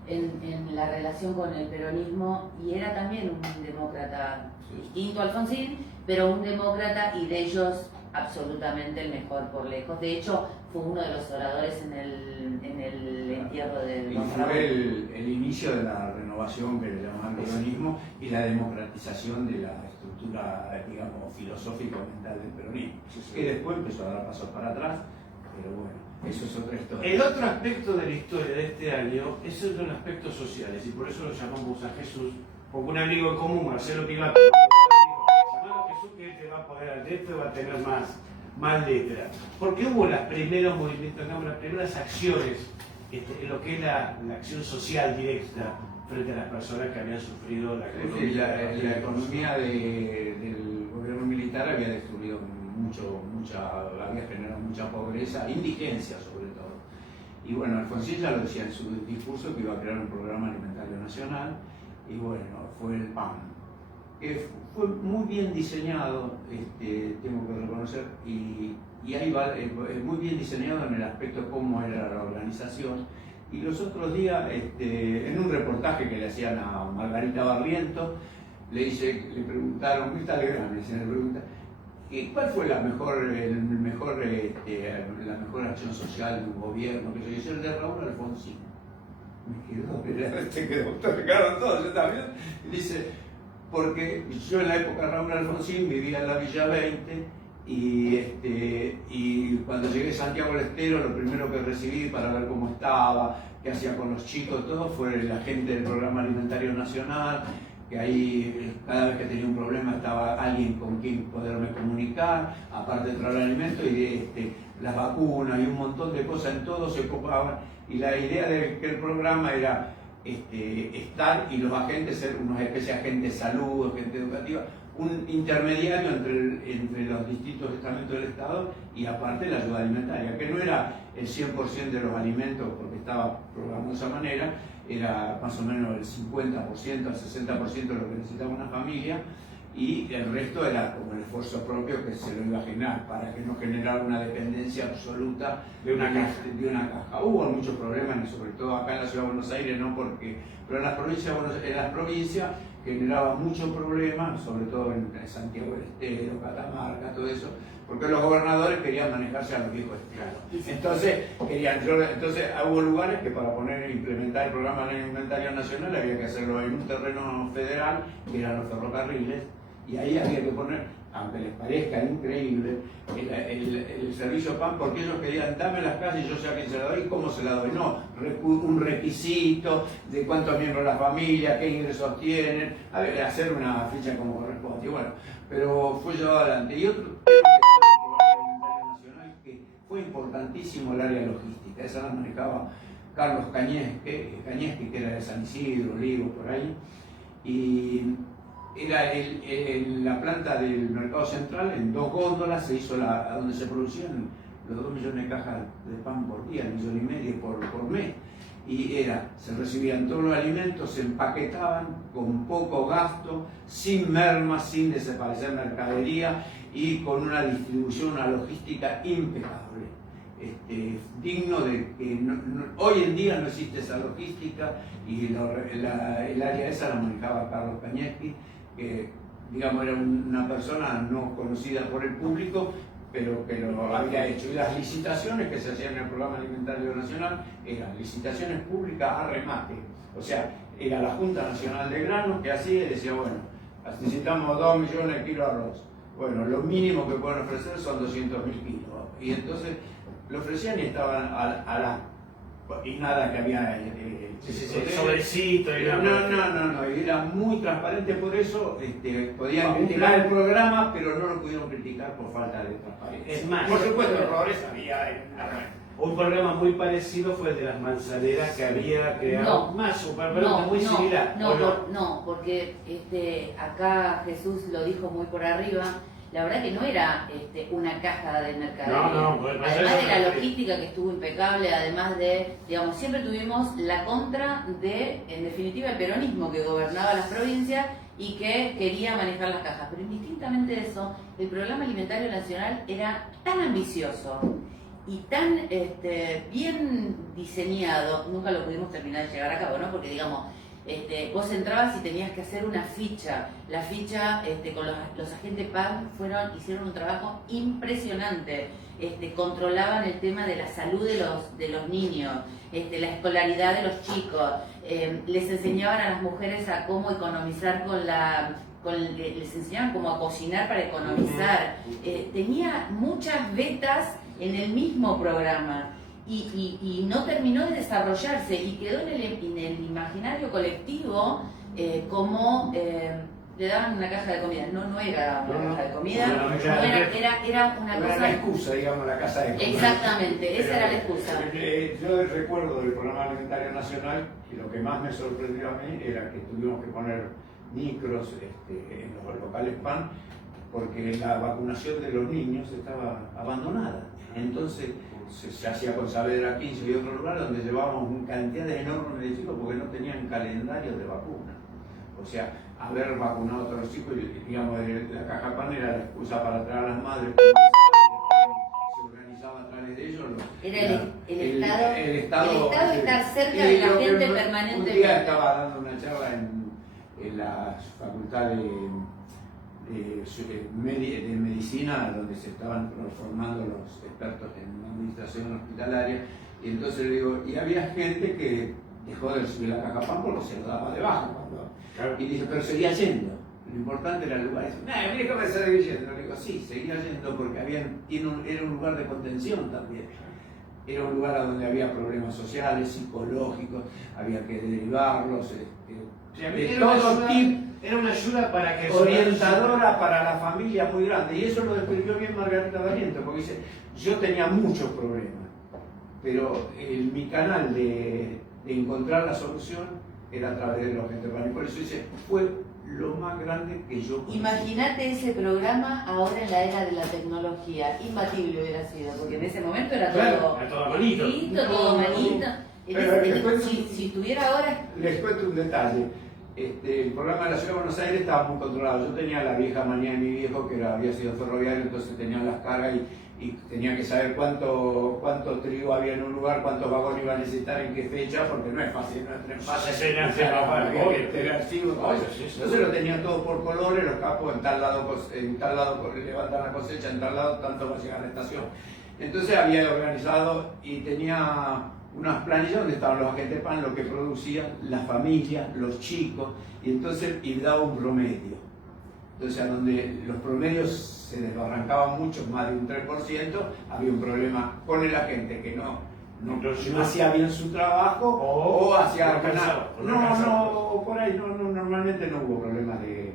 en la relación con el peronismo y era también un demócrata distinto a Alfonsín, pero un demócrata y de ellos absolutamente el mejor por lejos. De hecho, fue uno de los oradores en el entierro de Y Don fue Raúl. el inicio de la renovación renovación que le llaman peronismo y la democratización de la estructura, digamos, filosófica mental del peronismo, que después empezó a dar pasos para atrás, pero bueno, eso es otra historia. El otro aspecto de la historia de este año es el de los aspectos sociales, y por eso lo llamamos a Jesús, porque un amigo en común, Marcelo Pilato, llamamos a Jesús, que él te va a poner al dentro y va a tener más letra. Porque hubo los primeros movimientos, las primeras acciones en lo que es la acción social directa frente a las personas que habían sufrido la economía. La economía del gobierno militar había destruido había generado mucha pobreza, indigencia sobre todo. Y bueno, Alfonsín ya lo decía en su discurso que iba a crear un programa alimentario nacional, y bueno, fue el PAN, que fue muy bien diseñado, tengo que reconocer, y ahí va, muy bien diseñado en el aspecto de cómo era la organización. Y los otros días, en un reportaje que le hacían a Margarita Barrientos, le preguntaron, Mirta Legrand, le pregunta, ¿cuál fue la mejor acción social de un gobierno? Que yo el de Raúl Alfonsín. Me quedaron todos, yo también. Y dice, porque yo en la época de Raúl Alfonsín vivía en la Villa 20, y cuando llegué a Santiago del Estero, lo primero que recibí para ver cómo estaba, qué hacía con los chicos, todo, fue la gente del Programa Alimentario Nacional, que ahí cada vez que tenía un problema estaba alguien con quien poderme comunicar, aparte de traer alimento y las vacunas y un montón de cosas, en todo se ocupaban. Y la idea de que el programa era estar y los agentes ser unos especies de agentes de salud, gente educativa, un intermediario entre los distintos estamentos del Estado y aparte la ayuda alimentaria, que no era el 100% de los alimentos porque estaba programado de esa manera, era más o menos el 50%, al 60% de lo que necesitaba una familia, y el resto era como el esfuerzo propio que se lo iba a generar para que no generara una dependencia absoluta de una caja. Hubo muchos problemas, sobre todo acá en la Ciudad de Buenos Aires, pero en las provincias generaba muchos problemas, sobre todo en Santiago del Estero, Catamarca, todo eso, porque los gobernadores querían manejarse a los viejos estilos. Entonces hubo lugares que para implementar el programa alimentario nacional había que hacerlo en un terreno federal, que eran los ferrocarriles, y ahí había que poner, aunque les parezca increíble, el servicio PAN, porque ellos querían, dame las casas y yo sé a quién se la doy y cómo se la doy. No, un requisito de cuántos miembros de la familia, qué ingresos tienen, hacer una ficha como corresponde. Y bueno, pero fue llevado adelante. Y otro tema que fue el programa alimentario nacional, que fue importantísimo, el área logística. Esa la manejaba Carlos Cañesque, que era de San Isidro, Olivo, por ahí. Y era la planta del Mercado Central, en 2 góndolas se hizo donde se producían los 2 millones de cajas de pan por día, 1,5 millones por mes. Y se recibían todos los alimentos, se empaquetaban con poco gasto, sin mermas, sin desaparecer mercadería y con una distribución, una logística impecable. Digno de que hoy en día no existe esa logística, y el área esa la manejaba Carlos Cañeschi, que digamos era una persona no conocida por el público, pero que lo había hecho. Y las licitaciones que se hacían en el Programa Alimentario Nacional eran licitaciones públicas a remate. O sea, era la Junta Nacional de Granos que hacía y decía, bueno, necesitamos 2 millones de kilos de arroz. Bueno, lo mínimo que pueden ofrecer son 200.000 kilos. Y entonces lo ofrecían y estaban y nada que había sobrecito y no, era muy transparente. Por eso podían criticar el programa, pero no lo pudieron criticar por falta de transparencia. Es más, por supuesto, errores había un programa muy parecido fue el de las manzaneras, que había creado muy similar. No, porque acá Jesús lo dijo muy por arriba. La verdad que no era una caja de mercadería. Además de la logística que estuvo impecable, además de, digamos, siempre tuvimos la contra de, en definitiva, el peronismo que gobernaba las provincias y que quería manejar las cajas. Pero indistintamente de eso, el Programa Alimentario Nacional era tan ambicioso y tan bien diseñado, nunca lo pudimos terminar de llevar a cabo, ¿no? Porque, digamos, vos entrabas y tenías que hacer una ficha. La ficha con los agentes PAN hicieron un trabajo impresionante. Controlaban el tema de la salud de los niños, la escolaridad de los chicos, les enseñaban a las mujeres a cómo economizar les enseñaban cómo a cocinar para economizar. Tenía muchas vetas en el mismo programa y no terminó de desarrollarse y quedó en el imaginario colectivo como le daban una caja de comida. No era una caja de comida, era una era cosa... la excusa, digamos, la casa de comer. Exactamente, esa era la excusa. Yo recuerdo del Programa Alimentario Nacional y lo que más me sorprendió a mí era que tuvimos que poner micros en los locales PAN porque la vacunación de los niños estaba abandonada. Entonces se hacía con Saavedra 15 y otros lugares donde llevábamos una cantidad enorme de chicos porque no tenían calendario de vacuna. O sea, haber vacunado a todos los chicos, digamos, la caja PAN era la excusa para traer a las madres. Se organizaba a través de ellos. Era el Estado estar cerca de la lo gente que permanentemente. Un día estaba dando una charla en la facultad de medicina, donde se estaban formando los expertos en administración hospitalaria, y entonces le digo, y había gente que dejó de recibir la caja PAN porque se lo daba de baja. Y dice, pero seguía yendo. Lo importante era el lugar. Dice, no, mire cómo se seguía yendo. Le digo, sí, seguía yendo porque era un lugar de contención también. Era un lugar donde había problemas sociales, psicológicos, había que derivarlos. De todo tipo. Era una ayuda para que... Orientadora para la familia muy grande. Y eso lo describió bien Margarita Barriento, porque dice, yo tenía muchos problemas, pero mi canal de encontrar la solución era a través de los gente PAN. Y por eso dice, fue lo más grande que yo conocí. Imagínate ese programa ahora en la era de la tecnología. Imbatible hubiera sido, porque en ese momento era todo... Era todo manito. Todo manito. Si estuviera ahora... Les cuento un detalle. El programa de la Ciudad de Buenos Aires estaba muy controlado. Yo tenía la vieja manía de mi viejo, que había sido ferroviario, entonces tenía las cargas y tenía que saber cuánto trigo había en un lugar, cuántos vagones iba a necesitar, en qué fecha, porque no es fácil, no es fácil. Entonces lo tenía todo por colores, los capos en tal lado levantan la cosecha, en tal lado tanto va a llegar a la estación. Entonces había organizado y tenía unas planillas donde estaban los agentes PAN, lo que producían, las familias, los chicos, y entonces daba un promedio. Entonces, a donde los promedios se desbarrancaban mucho, más de un 3%, había un problema con el agente que no hacía bien su trabajo o hacía ganar. O por ahí normalmente no hubo problema de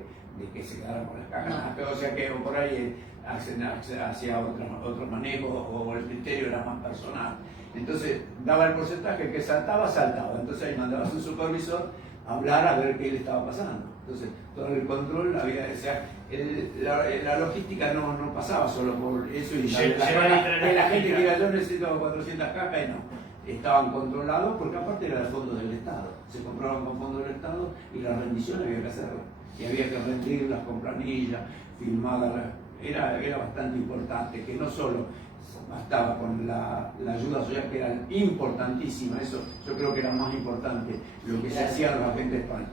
que se quedaran con las cajas, o sea que por ahí hacía otros manejos o el criterio era más personal. Entonces daba el porcentaje que saltaba. Entonces ahí mandaba a su supervisor a hablar a ver qué le estaba pasando. Entonces todo el control había, o sea, la logística no pasaba solo por eso y la gente que iba, yo necesito 400 cajas y no. Estaban controlados porque aparte era el fondo del Estado. Se compraban con fondos del Estado y la rendición había que hacerla. Y había que rendirlas con planillas, filmadas. Era bastante importante, que no solo bastaba con la ayuda social, que era importantísima, eso yo creo que era más importante, lo que se hacía los agentes PAN.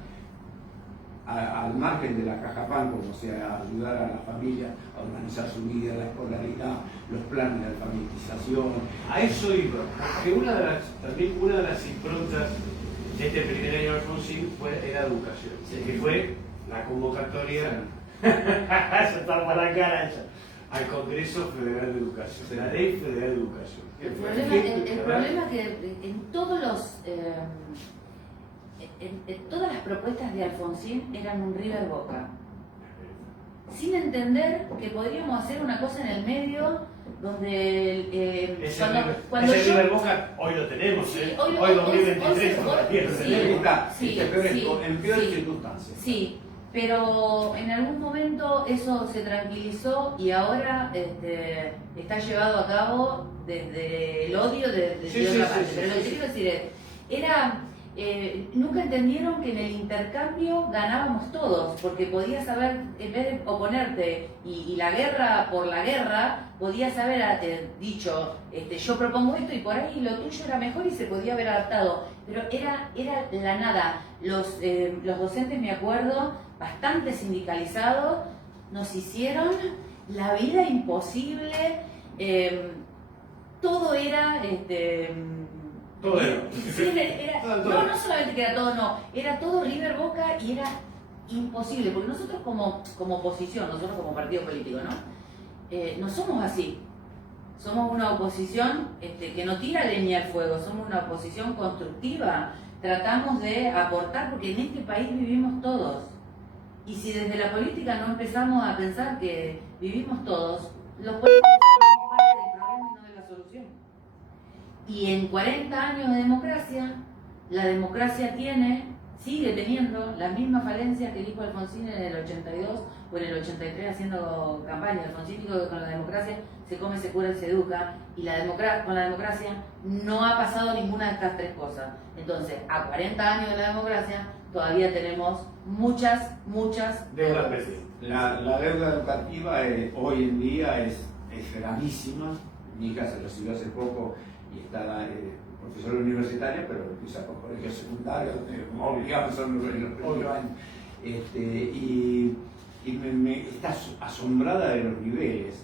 Al margen de la caja PAN, como sea ayudar a la familia a organizar su vida, la escolaridad, los planes de alfabetización. A eso iba, porque también una de las improntas de este primer año de Alfonsín era educación, que fue la convocatoria, eso está para la cara, al Congreso Federal de Educación, la Ley Federal de Educación. El problema es que en todos los... todas las propuestas de Alfonsín eran un River Boca, sin entender que podríamos hacer una cosa en el medio donde River Boca hoy lo tenemos, sí, hoy 2023 todavía lo tenemos. En peores circunstancias. Sí, pero en algún momento eso se tranquilizó y ahora está llevado a cabo desde el odio de otra parte. Pero lo que quiero decir es, nunca entendieron que en el intercambio ganábamos todos, porque podías haber, en vez de oponerte y la guerra por la guerra, podías haber dicho, yo propongo esto y por ahí lo tuyo era mejor y se podía haber adaptado, pero era la nada. Los docentes, me acuerdo, bastante sindicalizados, nos hicieron la vida imposible, todo era... Todo no. Sí, no solamente que era todo no, era todo River Boca y era imposible, porque nosotros como oposición, nosotros como partido político, no somos así. Somos una oposición que no tira leña al fuego, somos una oposición constructiva. Tratamos de aportar, porque en este país vivimos todos. Y si desde la política no empezamos a pensar que vivimos todos, los políticos somos parte del problema y no de la solución. Y en 40 años de democracia, la democracia sigue teniendo las mismas falencias que dijo Alfonsín en el 82 o en el 83 haciendo campaña. Alfonsín dijo que con la democracia se come, se cura y se educa, y con la democracia no ha pasado ninguna de estas tres cosas. Entonces, a 40 años de la democracia, todavía tenemos muchas deudas pendientes. La deuda educativa hoy en día es gravísima. Mi hija se recibió hace poco y está profesora universitaria, pero empieza con colegios secundarios, obligamos son los primeros años. Y me está asombrada de los niveles,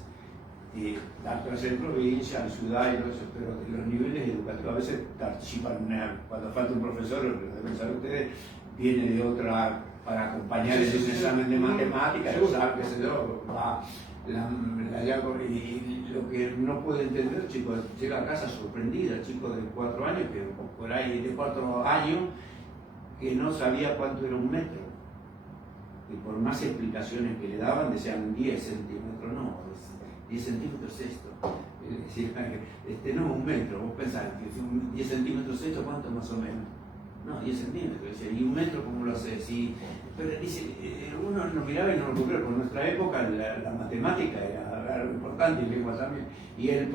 tanto en provincia, en ciudad y todo eso, pero de los niveles educativos. A veces participan, cuando falta un profesor, lo deben saber ustedes, viene de otra para acompañar en ese examen de matemáticas, qué sé yo, va y lo que no puede entender, chico, llega a casa sorprendida, chico de 4 años, que por ahí de 4 años, que no sabía cuánto era un metro. Y por más explicaciones que le daban, decían 10 centímetros, no, 10 centímetros esto. Decían, no, un metro, vos pensás, que 10 centímetros esto, ¿cuánto más o menos? No, 10 centímetros, decía, ¿y un metro cómo lo haces? Pero dice, uno nos miraba y no lo ocurrió, por nuestra época la matemática era algo importante y lengua también. Y el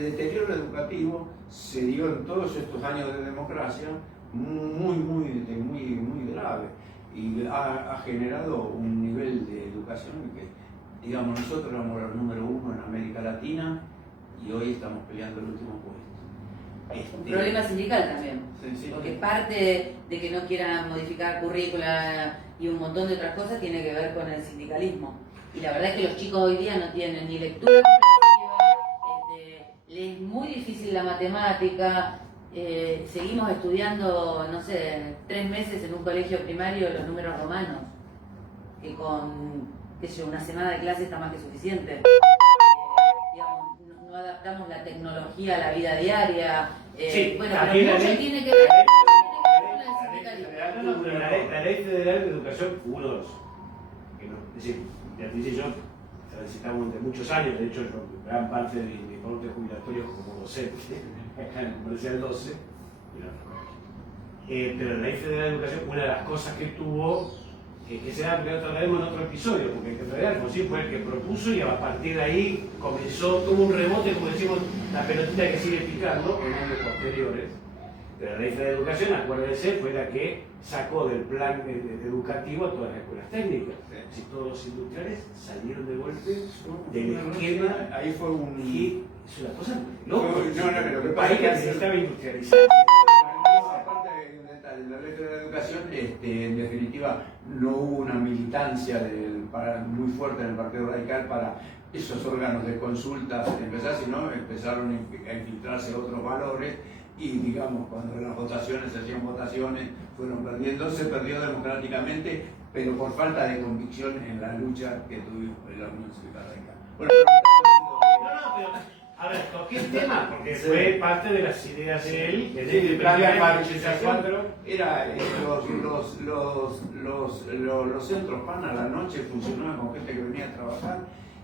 deterioro educativo se dio en todos estos años de democracia muy grave, y ha generado un nivel de educación que, digamos, nosotros éramos los número 1 en América Latina y hoy estamos peleando el último puesto. Un problema sindical también, Sí. porque parte de que no quieran modificar currícula y un montón de otras cosas tiene que ver con el sindicalismo. Y la verdad es que los chicos hoy día no tienen ni lectura comprensiva, les es muy difícil la matemática, seguimos estudiando, no sé, 3 meses en un colegio primario los números romanos, que con, qué sé yo, una semana de clase está más que suficiente. Digamos, no adaptamos la tecnología a la vida diaria. Sí, bueno, aquí pero la mucho ley- tiene que ver con el sindicalismo. La ley federal de educación 1-2. Es decir, Beatriz y yo transitamos de muchos años, de hecho, gran parte de mi aporte jubilatorio como docente, acá en el Comercial 12. Pero la ley federal de educación, una de las cosas que tuvo, que se trataremos en otro episodio, porque en realidad Alfonsín fue el que propuso y a partir de ahí comenzó, tuvo un rebote, como decimos, la pelotita que sigue picando en años posteriores. Pero la ley federal de educación, acuérdense, fue la que sacó del plan educativo a todas las escuelas técnicas. Si todos los industriales salieron de golpe del esquema, ahí fue un... y es una cosa loca. No, lo que El pasa país que es que necesitaba industrializar. aparte de la ley de la educación, en definitiva, no hubo una militancia muy fuerte en el Partido Radical para esos órganos de consultas empezar, sino empezaron a infiltrarse otros valores y, digamos, cuando las votaciones se hacían votaciones, fueron perdiendo, se perdió democráticamente, pero por falta de convicción en la lucha que tuvimos en la Unión Cívica Radical. Bueno, Pero, a ver, toqué el tema, porque fue parte de las ideas de él, que sí, el plan de alfabetización 84. era los centros PAN a la noche funcionaban con gente que venía a trabajar,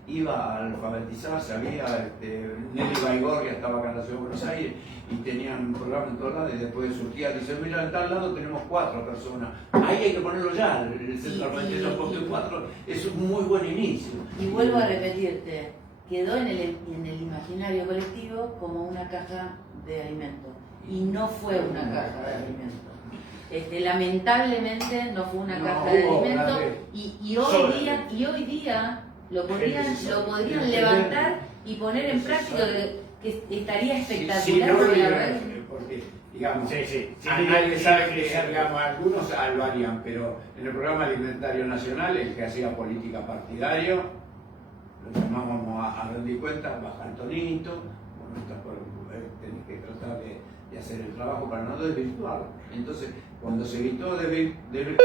iba a alfabetizarse, había Nelly Baigorria estaba acá en la ciudad de Buenos Aires y tenían un programa en todos lados y después surgía, dice, mira, en tal lado tenemos 4 personas, ahí hay que ponerlo ya, el centro de alfabetización porque 4 es un muy buen inicio. Y vuelvo a repetirte, quedó en el imaginario colectivo como una caja de alimentos y no fue una caja de alimentos. Lamentablemente no fue una caja de alimentos y hoy día lo podrían levantar y poner en práctica, que estaría espectacular. Porque, digamos, Sí, nadie sabe que, digamos, algunos lo harían, pero en el programa alimentario nacional, el que hacía política partidario, lo llamábamos a rendir cuentas, baja el tonito, bueno, tenés que tratar de y hacer el trabajo para no desvirtuarlo. Entonces, cuando se evitó desvirtuarlo,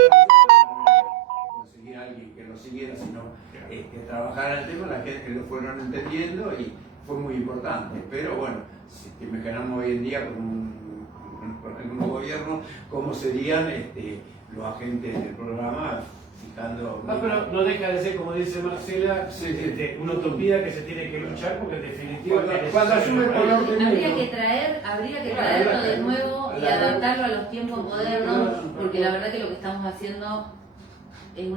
conseguir a alguien que lo siguiera, sino que trabajara el tema, la gente lo fueron entendiendo y fue muy importante. Pero bueno, si te imaginamos hoy en día con algún gobierno, cómo serían los agentes del programa, fijando... Pero no deja de ser, como dice Marcela, una utopía que se tiene que luchar porque en definitiva... Cuando asume el color de habría que traerlo de nuevo y adaptarlo a los tiempos modernos, porque la verdad que lo que estamos haciendo es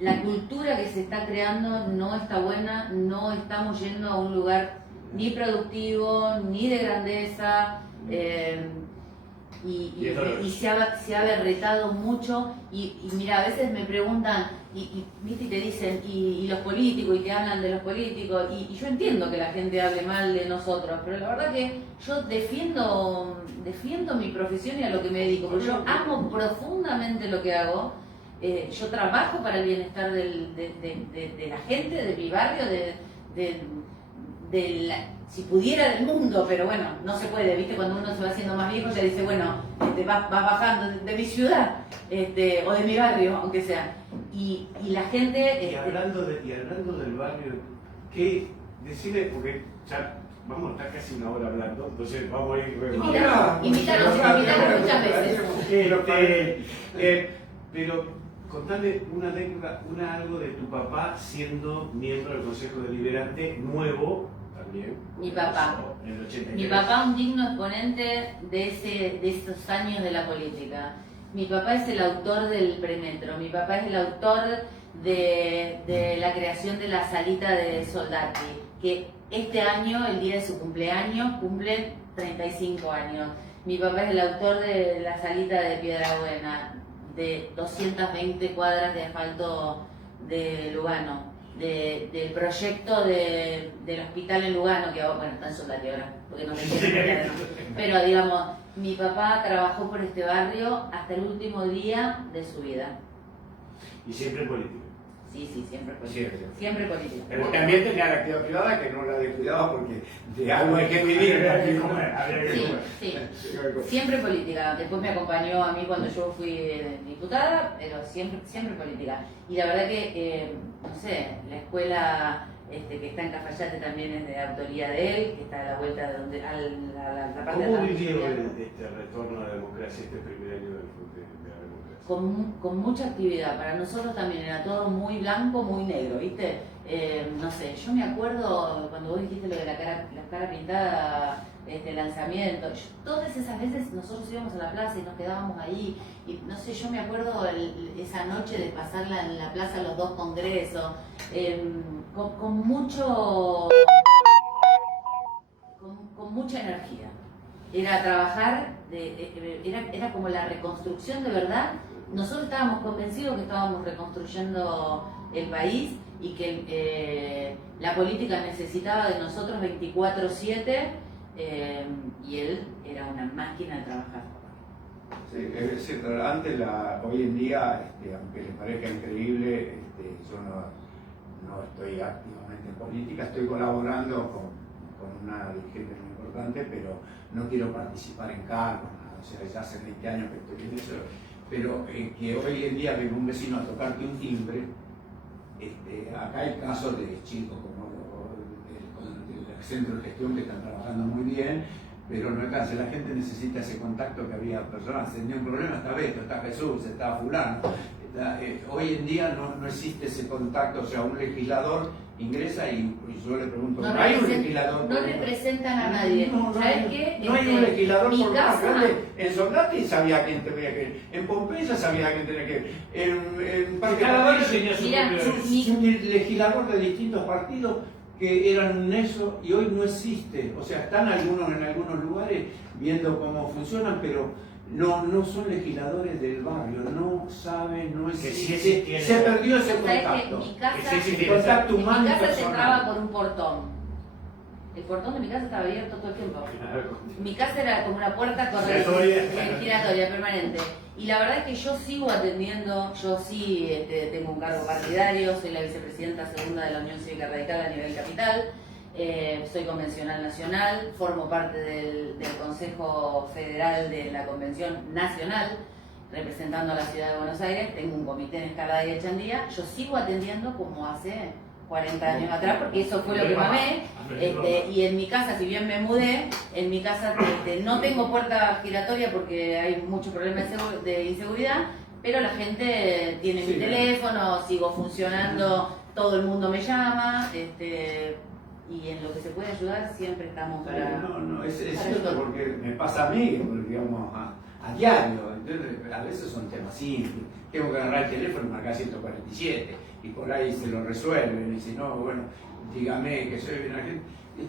la cultura que se está creando no está buena, no estamos yendo a un lugar ni productivo, ni de grandeza, y se ha berretado mucho, y mira, a veces me preguntan, ¿viste? Y te dicen, y los políticos, y te hablan de los políticos, y yo entiendo que la gente hable mal de nosotros, pero la verdad que yo defiendo mi profesión y a lo que me dedico, porque yo amo profundamente lo que hago. Yo trabajo para el bienestar de la gente, de mi barrio, si pudiera del mundo, pero bueno, no se puede, ¿viste? Cuando uno se va haciendo más viejo ya dice, bueno, va bajando de mi ciudad, o de mi barrio, aunque sea. Y la gente... Y hablando del barrio, decirle, porque ya vamos a estar casi una hora hablando, entonces vamos a ir... Invítanos muchas veces. Pero contame una anécdota, algo de tu papá siendo miembro del Consejo Deliberante nuevo también. Mi papá. En el 83. Mi papá, un digno exponente de esos años de la política. Mi papá es el autor del premetro. Mi papá es el autor de la creación de la salita de Soldati, que este año, el día de su cumpleaños, cumple 35 años. Mi papá es el autor de la salita de Piedrabuena, de 220 cuadras de asfalto de Lugano, del proyecto del hospital en Lugano, que ahora, bueno, está en Soldati ahora, porque no me quiero. Pero digamos, mi papá trabajó por este barrio hasta el último día de su vida. Y siempre en política. Sí, siempre política. Siempre política. Pero también tenía la actividad privada que no la descuidaba porque de algo hay que vivir. Sí. Siempre política. Después me acompañó a mí cuando yo fui diputada, pero siempre política. Y la verdad que, no sé, la escuela que está en Cafayate también es de autoría de él, que está a la vuelta de donde, a la parte de ¿Cómo atrás. vivieron este retorno a la democracia, este primer año del Frente de la Democracia? Con mucha actividad. Para nosotros también era todo muy blanco, muy negro, ¿viste? No sé, yo me acuerdo cuando vos dijiste lo de la cara pintada, lanzamiento, todas esas veces nosotros íbamos a la plaza y nos quedábamos ahí, y no sé, yo me acuerdo esa noche de pasarla en la plaza los dos congresos, con mucha energía. Era trabajar, era como la reconstrucción de verdad. Nosotros estábamos convencidos que estábamos reconstruyendo el país y que la política necesitaba de nosotros 24/7, y él era una máquina de trabajar. Sí, es decir, antes, hoy en día, aunque les parezca increíble, yo no estoy activamente en política, estoy colaborando con una dirigente muy importante, pero no quiero participar en cargos, o sea, ya hace 20 años que estoy en eso, pero que hoy en día venga un vecino a tocarte un timbre, acá hay casos de chicos como el centro de gestión que están trabajando muy bien, pero no alcanza, la gente necesita ese contacto que había personas, tenía un problema, está Beto, está Jesús, está fulano. Hoy en día no existe ese contacto, o sea, un legislador ingresa y yo le pregunto, ¿no hay un legislador? No representan a nadie. ¿Sabes qué? No hay un legislador por más grande. En Soldati sabía quién tenía que ir, en Pompeya sabía quién tenía que ir, en Parque cada barrio Patricio tenía su propio... un legislador de distintos partidos que eran eso y hoy no existe. O sea, están algunos en algunos lugares viendo cómo funcionan, pero no son legisladores del barrio, no saben, no existe. Se perdió ese contacto. Mi casa, el contacto humano mi casa se personal. entraba por un portón. El portón de mi casa estaba abierto todo el tiempo. Mi casa era como una puerta giratoria permanente. Y la verdad es que yo sigo atendiendo, yo sí tengo un cargo partidario, soy la vicepresidenta segunda de la Unión Cívica Radical a nivel capital. soy convencional nacional, formo parte del Consejo Federal de la Convención Nacional, representando a la Ciudad de Buenos Aires. Tengo un comité en Escalada y Echandía. Yo sigo atendiendo como hace 40 años atrás, porque eso fue lo que mamé. Y en mi casa, si bien me mudé, en mi casa no tengo puerta giratoria porque hay muchos problemas de inseguridad, pero la gente tiene mi teléfono, sigo funcionando, todo el mundo me llama, y en lo que se puede ayudar siempre estamos para... No, es cierto, porque me pasa a mí, porque, digamos, a diario, entonces, a veces son temas simples, tengo que agarrar el teléfono y marcar 147, y por ahí se lo resuelven, y si no, bueno, dígame que soy bien agente,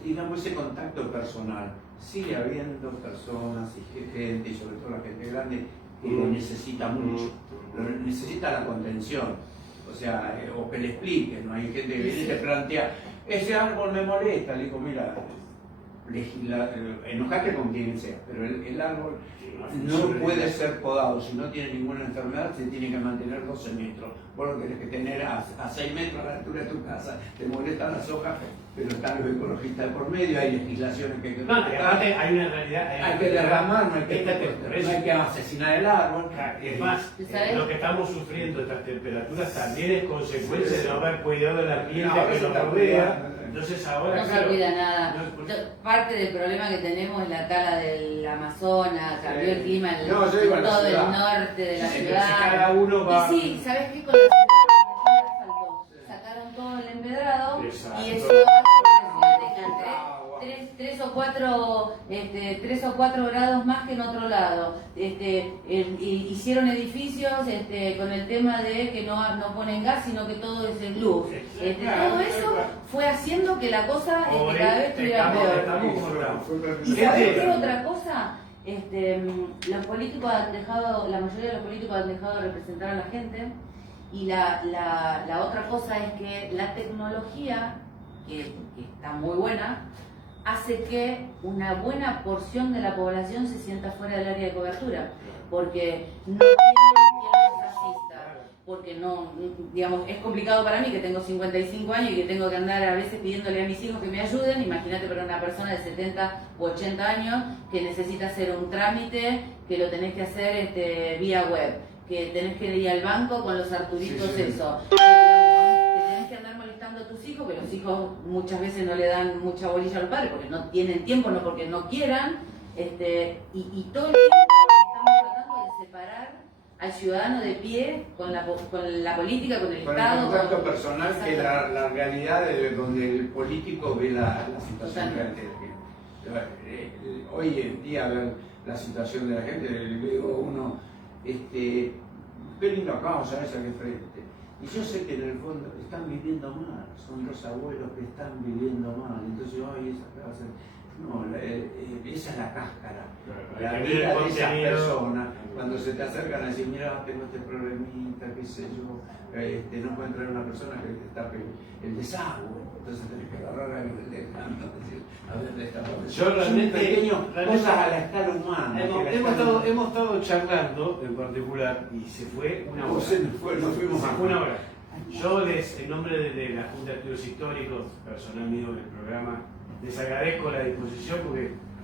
digamos, ese contacto personal. Sigue habiendo personas y gente, y sobre todo la gente grande, que lo necesita mucho, lo necesita la contención, o sea, o que le expliquen, ¿no? Hay gente que viene y te plantea, ese árbol me molesta, le digo, mira, enojate con quien sea, pero el árbol no puede ser podado, si no tiene ninguna enfermedad, se tiene que mantener 12 metros. Vos lo tenés que tener a 6 metros a la altura de tu casa, te molestan las hojas, pero están los ecologistas de por medio, hay legislaciones que hay que respetar. Hay una realidad. Hay que derramar, no hay que asesinar el árbol. Es más, lo que estamos sufriendo, estas temperaturas, también es consecuencia de no haber cuidado del ambiente que nos rodea. Entonces ahora, no se cuida nada. Parte del problema que tenemos es la tala del Amazonas, cambió el clima en todo el norte de la ciudad. Cada uno va... Y sí, ¿sabes qué? Con la ciudad sacaron todo el empedrado. Exacto. Y eso tres o cuatro grados más que en otro lado. Hicieron edificios con el tema de que no ponen gas, sino que todo es en luz. Todo eso fue haciendo que la cosa cada vez estuviera peor. ¿Y sabés qué otra cosa? Los políticos han dejado, la mayoría de los políticos han dejado de representar a la gente, y la otra cosa es que la tecnología, que está muy buena, hace que una buena porción de la población se sienta fuera del área de cobertura, porque no tienen quien los asista, porque no, digamos, es complicado para mí que tengo 55 años y que tengo que andar a veces pidiéndole a mis hijos que me ayuden. Imagínate para una persona de 70 u 80 años que necesita hacer un trámite, que lo tenés que hacer vía web, que tenés que ir al banco con los Arturitos, eso. Que andar molestando a tus hijos, que los hijos muchas veces no le dan mucha bolilla a los padres porque no tienen tiempo, no porque no quieran, y todo el tiempo estamos tratando de separar al ciudadano de pie con la política, con el Estado. Con el contacto personal, que la realidad de donde el político ve la situación real. Hoy en día ver la situación de la gente, le digo a uno, qué lindo acá, vamos a ver si hay frente. Y yo sé que en el fondo están viviendo mal, son los abuelos que están viviendo mal. Entonces, esa es la cáscara, la vida de esas personas. Cuando se te acercan a decir, mira, tengo este problemita, qué sé yo, no encuentran una persona que te tape el desagüe. Entonces tenés que agarrar algo del desagüe, decir, a ver, de esta forma. Yo realmente, cosas a la escala humana. Hemos estado charlando en particular y se fue una hora. Nos fuimos a una hora. Yo, en nombre de la Junta de Estudios Históricos, personal mío del programa, les agradezco la disposición,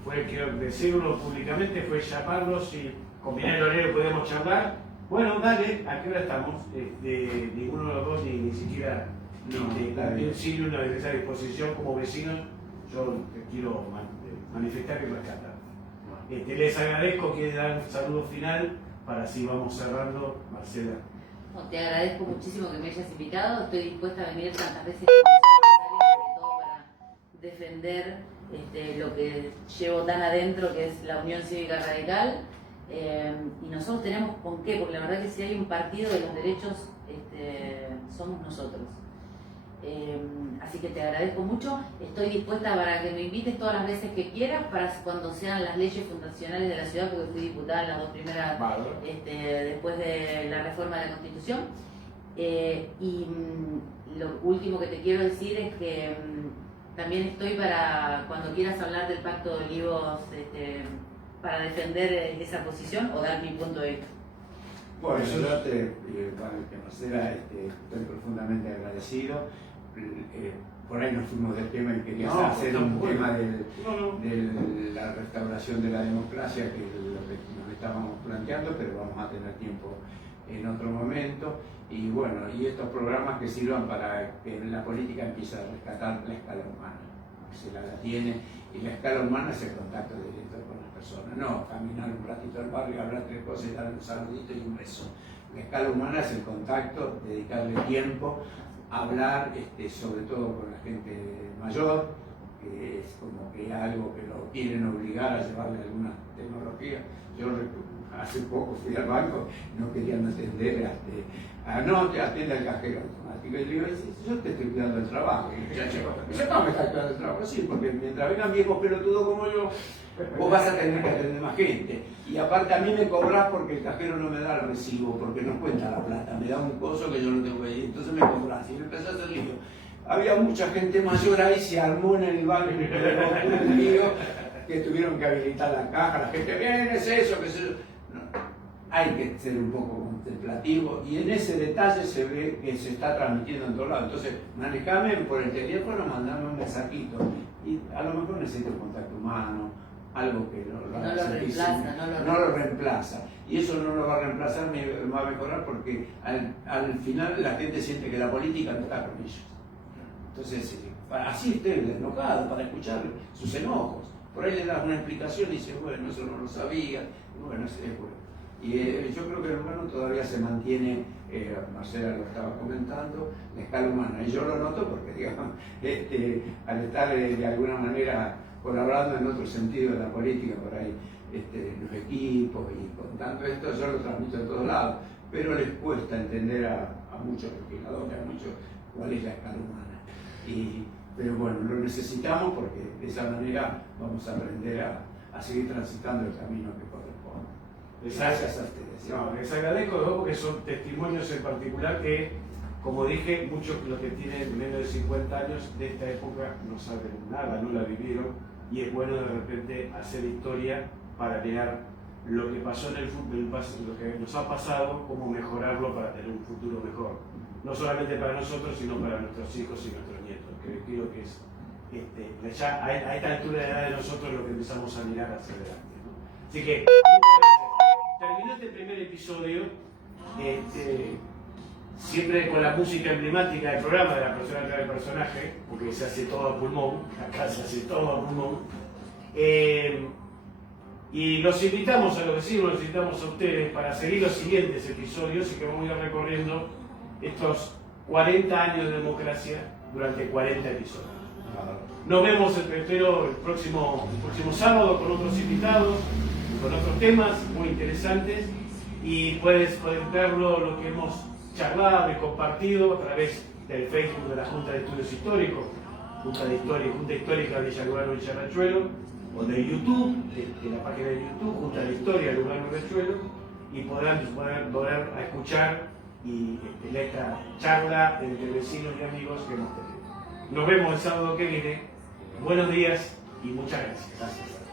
porque quiero decirlo públicamente, fue llamarlos y combinar el horario, podemos charlar. Bueno, dale, ¿a qué hora estamos? Ninguno de los dos ni siquiera sin una de esa disposición como vecinos. Yo quiero manifestar que rescatar. Les agradezco que dan un saludo final, para así vamos cerrando, Marcela. Te agradezco muchísimo que me hayas invitado, estoy dispuesta a venir tantas veces como sea necesario, sobre todo para defender lo que llevo tan adentro, que es la Unión Cívica Radical, y nosotros tenemos con qué, porque la verdad que si hay un partido de los derechos, somos nosotros. Así que te agradezco mucho, estoy dispuesta para que me invites todas las veces que quieras, para cuando sean las leyes fundacionales de la ciudad, porque fui diputada en las dos primeras, después de la reforma de la Constitución. Y lo último que te quiero decir es que también estoy para, cuando quieras hablar del Pacto de Olivos, para defender esa posición o dar mi punto de vista. Bueno, yo Marcela, estoy profundamente agradecido. por ahí nos fuimos del tema y querías No, hacer no, un bueno. tema No. de la restauración de la democracia, que es lo que nos estábamos planteando, pero vamos a tener tiempo en otro momento. Y bueno, y estos programas que sirvan para que la política empiece a rescatar la escala humana, que se la tiene, y la escala humana es el contacto directo con las personas, no caminar un ratito al barrio, hablar tres cosas y dar un saludito y un beso. La escala humana es el contacto, dedicarle tiempo, hablar sobre todo con la gente mayor, que es como que algo que lo quieren obligar a llevarle alguna tecnología. Yo hace poco fui al banco, no querían atender, no te atiende el cajero automático. Y le digo, yo te estoy cuidando el trabajo. Y el muchacho, no me está cuidando el trabajo, sí, porque mientras vengan viejos pelotudos como yo, vos vas a tener que atender más gente. Y aparte a mí me cobrás porque el cajero no me da el recibo, porque no cuenta la plata, me da un coso que yo no tengo que ir, entonces me cobrás. Y me empezó a hacer lío. Había mucha gente mayor ahí, se armó en el banco un lío, que tuvieron que habilitar la caja, la gente, ¿qué es eso? ¿Qué es eso? No, hay que ser un poco contemplativo y en ese detalle se ve que se está transmitiendo en todos lados. Entonces, manejame por el teléfono, mandame un mensajito y a lo mejor necesito un contacto humano, algo que no lo reemplaza. Y eso no lo va a reemplazar ni va a mejorar porque al final la gente siente que la política no está con ellos. Entonces, así esté enojado para escuchar sus enojos. Por ahí le das una explicación y dice, bueno, eso no lo sabía. Y bueno, es bueno. Y yo creo que el humano todavía se mantiene, Marcela lo estaba comentando, la escala humana. Y yo lo noto porque, digamos, al estar de alguna manera colaborando en otro sentido de la política, por ahí, en los equipos y contando esto, yo lo transmito en todos lados. Pero les cuesta entender a muchos legisladores, a muchos, cuál es la escala humana. Pero bueno, lo necesitamos porque de esa manera vamos a aprender a seguir transitando el camino que corresponde. Gracias a ustedes. No, les agradezco porque son testimonios en particular que, como dije, muchos los que tienen menos de 50 años de esta época no saben nada, no la vivieron, y es bueno de repente hacer historia para leer lo que pasó en el fútbol, lo que nos ha pasado, cómo mejorarlo para tener un futuro mejor. No solamente para nosotros, sino para nuestros hijos y nuestros nietos, que creo que es ya a esta altura de edad de nosotros lo que empezamos a mirar hacia adelante, ¿no? Así que, muchas gracias. Terminó este primer episodio, siempre con la música emblemática del programa de la persona que trae el personaje, porque se hace todo a pulmón, acá se hace todo a pulmón. Y los invitamos a los vecinos, los invitamos a ustedes para seguir los siguientes episodios y que vamos a ir recorriendo estos 40 años de democracia durante 40 episodios. Nos vemos, espero, el próximo sábado con otros invitados, con otros temas muy interesantes y puedes verlo, lo que hemos charlado y compartido a través del Facebook de la Junta de Estudios Históricos, Junta Histórica de Lugano y Riachuelo, o de YouTube, de la página de YouTube, Junta de Historia Lugano y Riachuelo, y podrán poder escuchar y esta charla entre vecinos y amigos que hemos tenido. Nos vemos el sábado que viene. Buenos días y muchas gracias.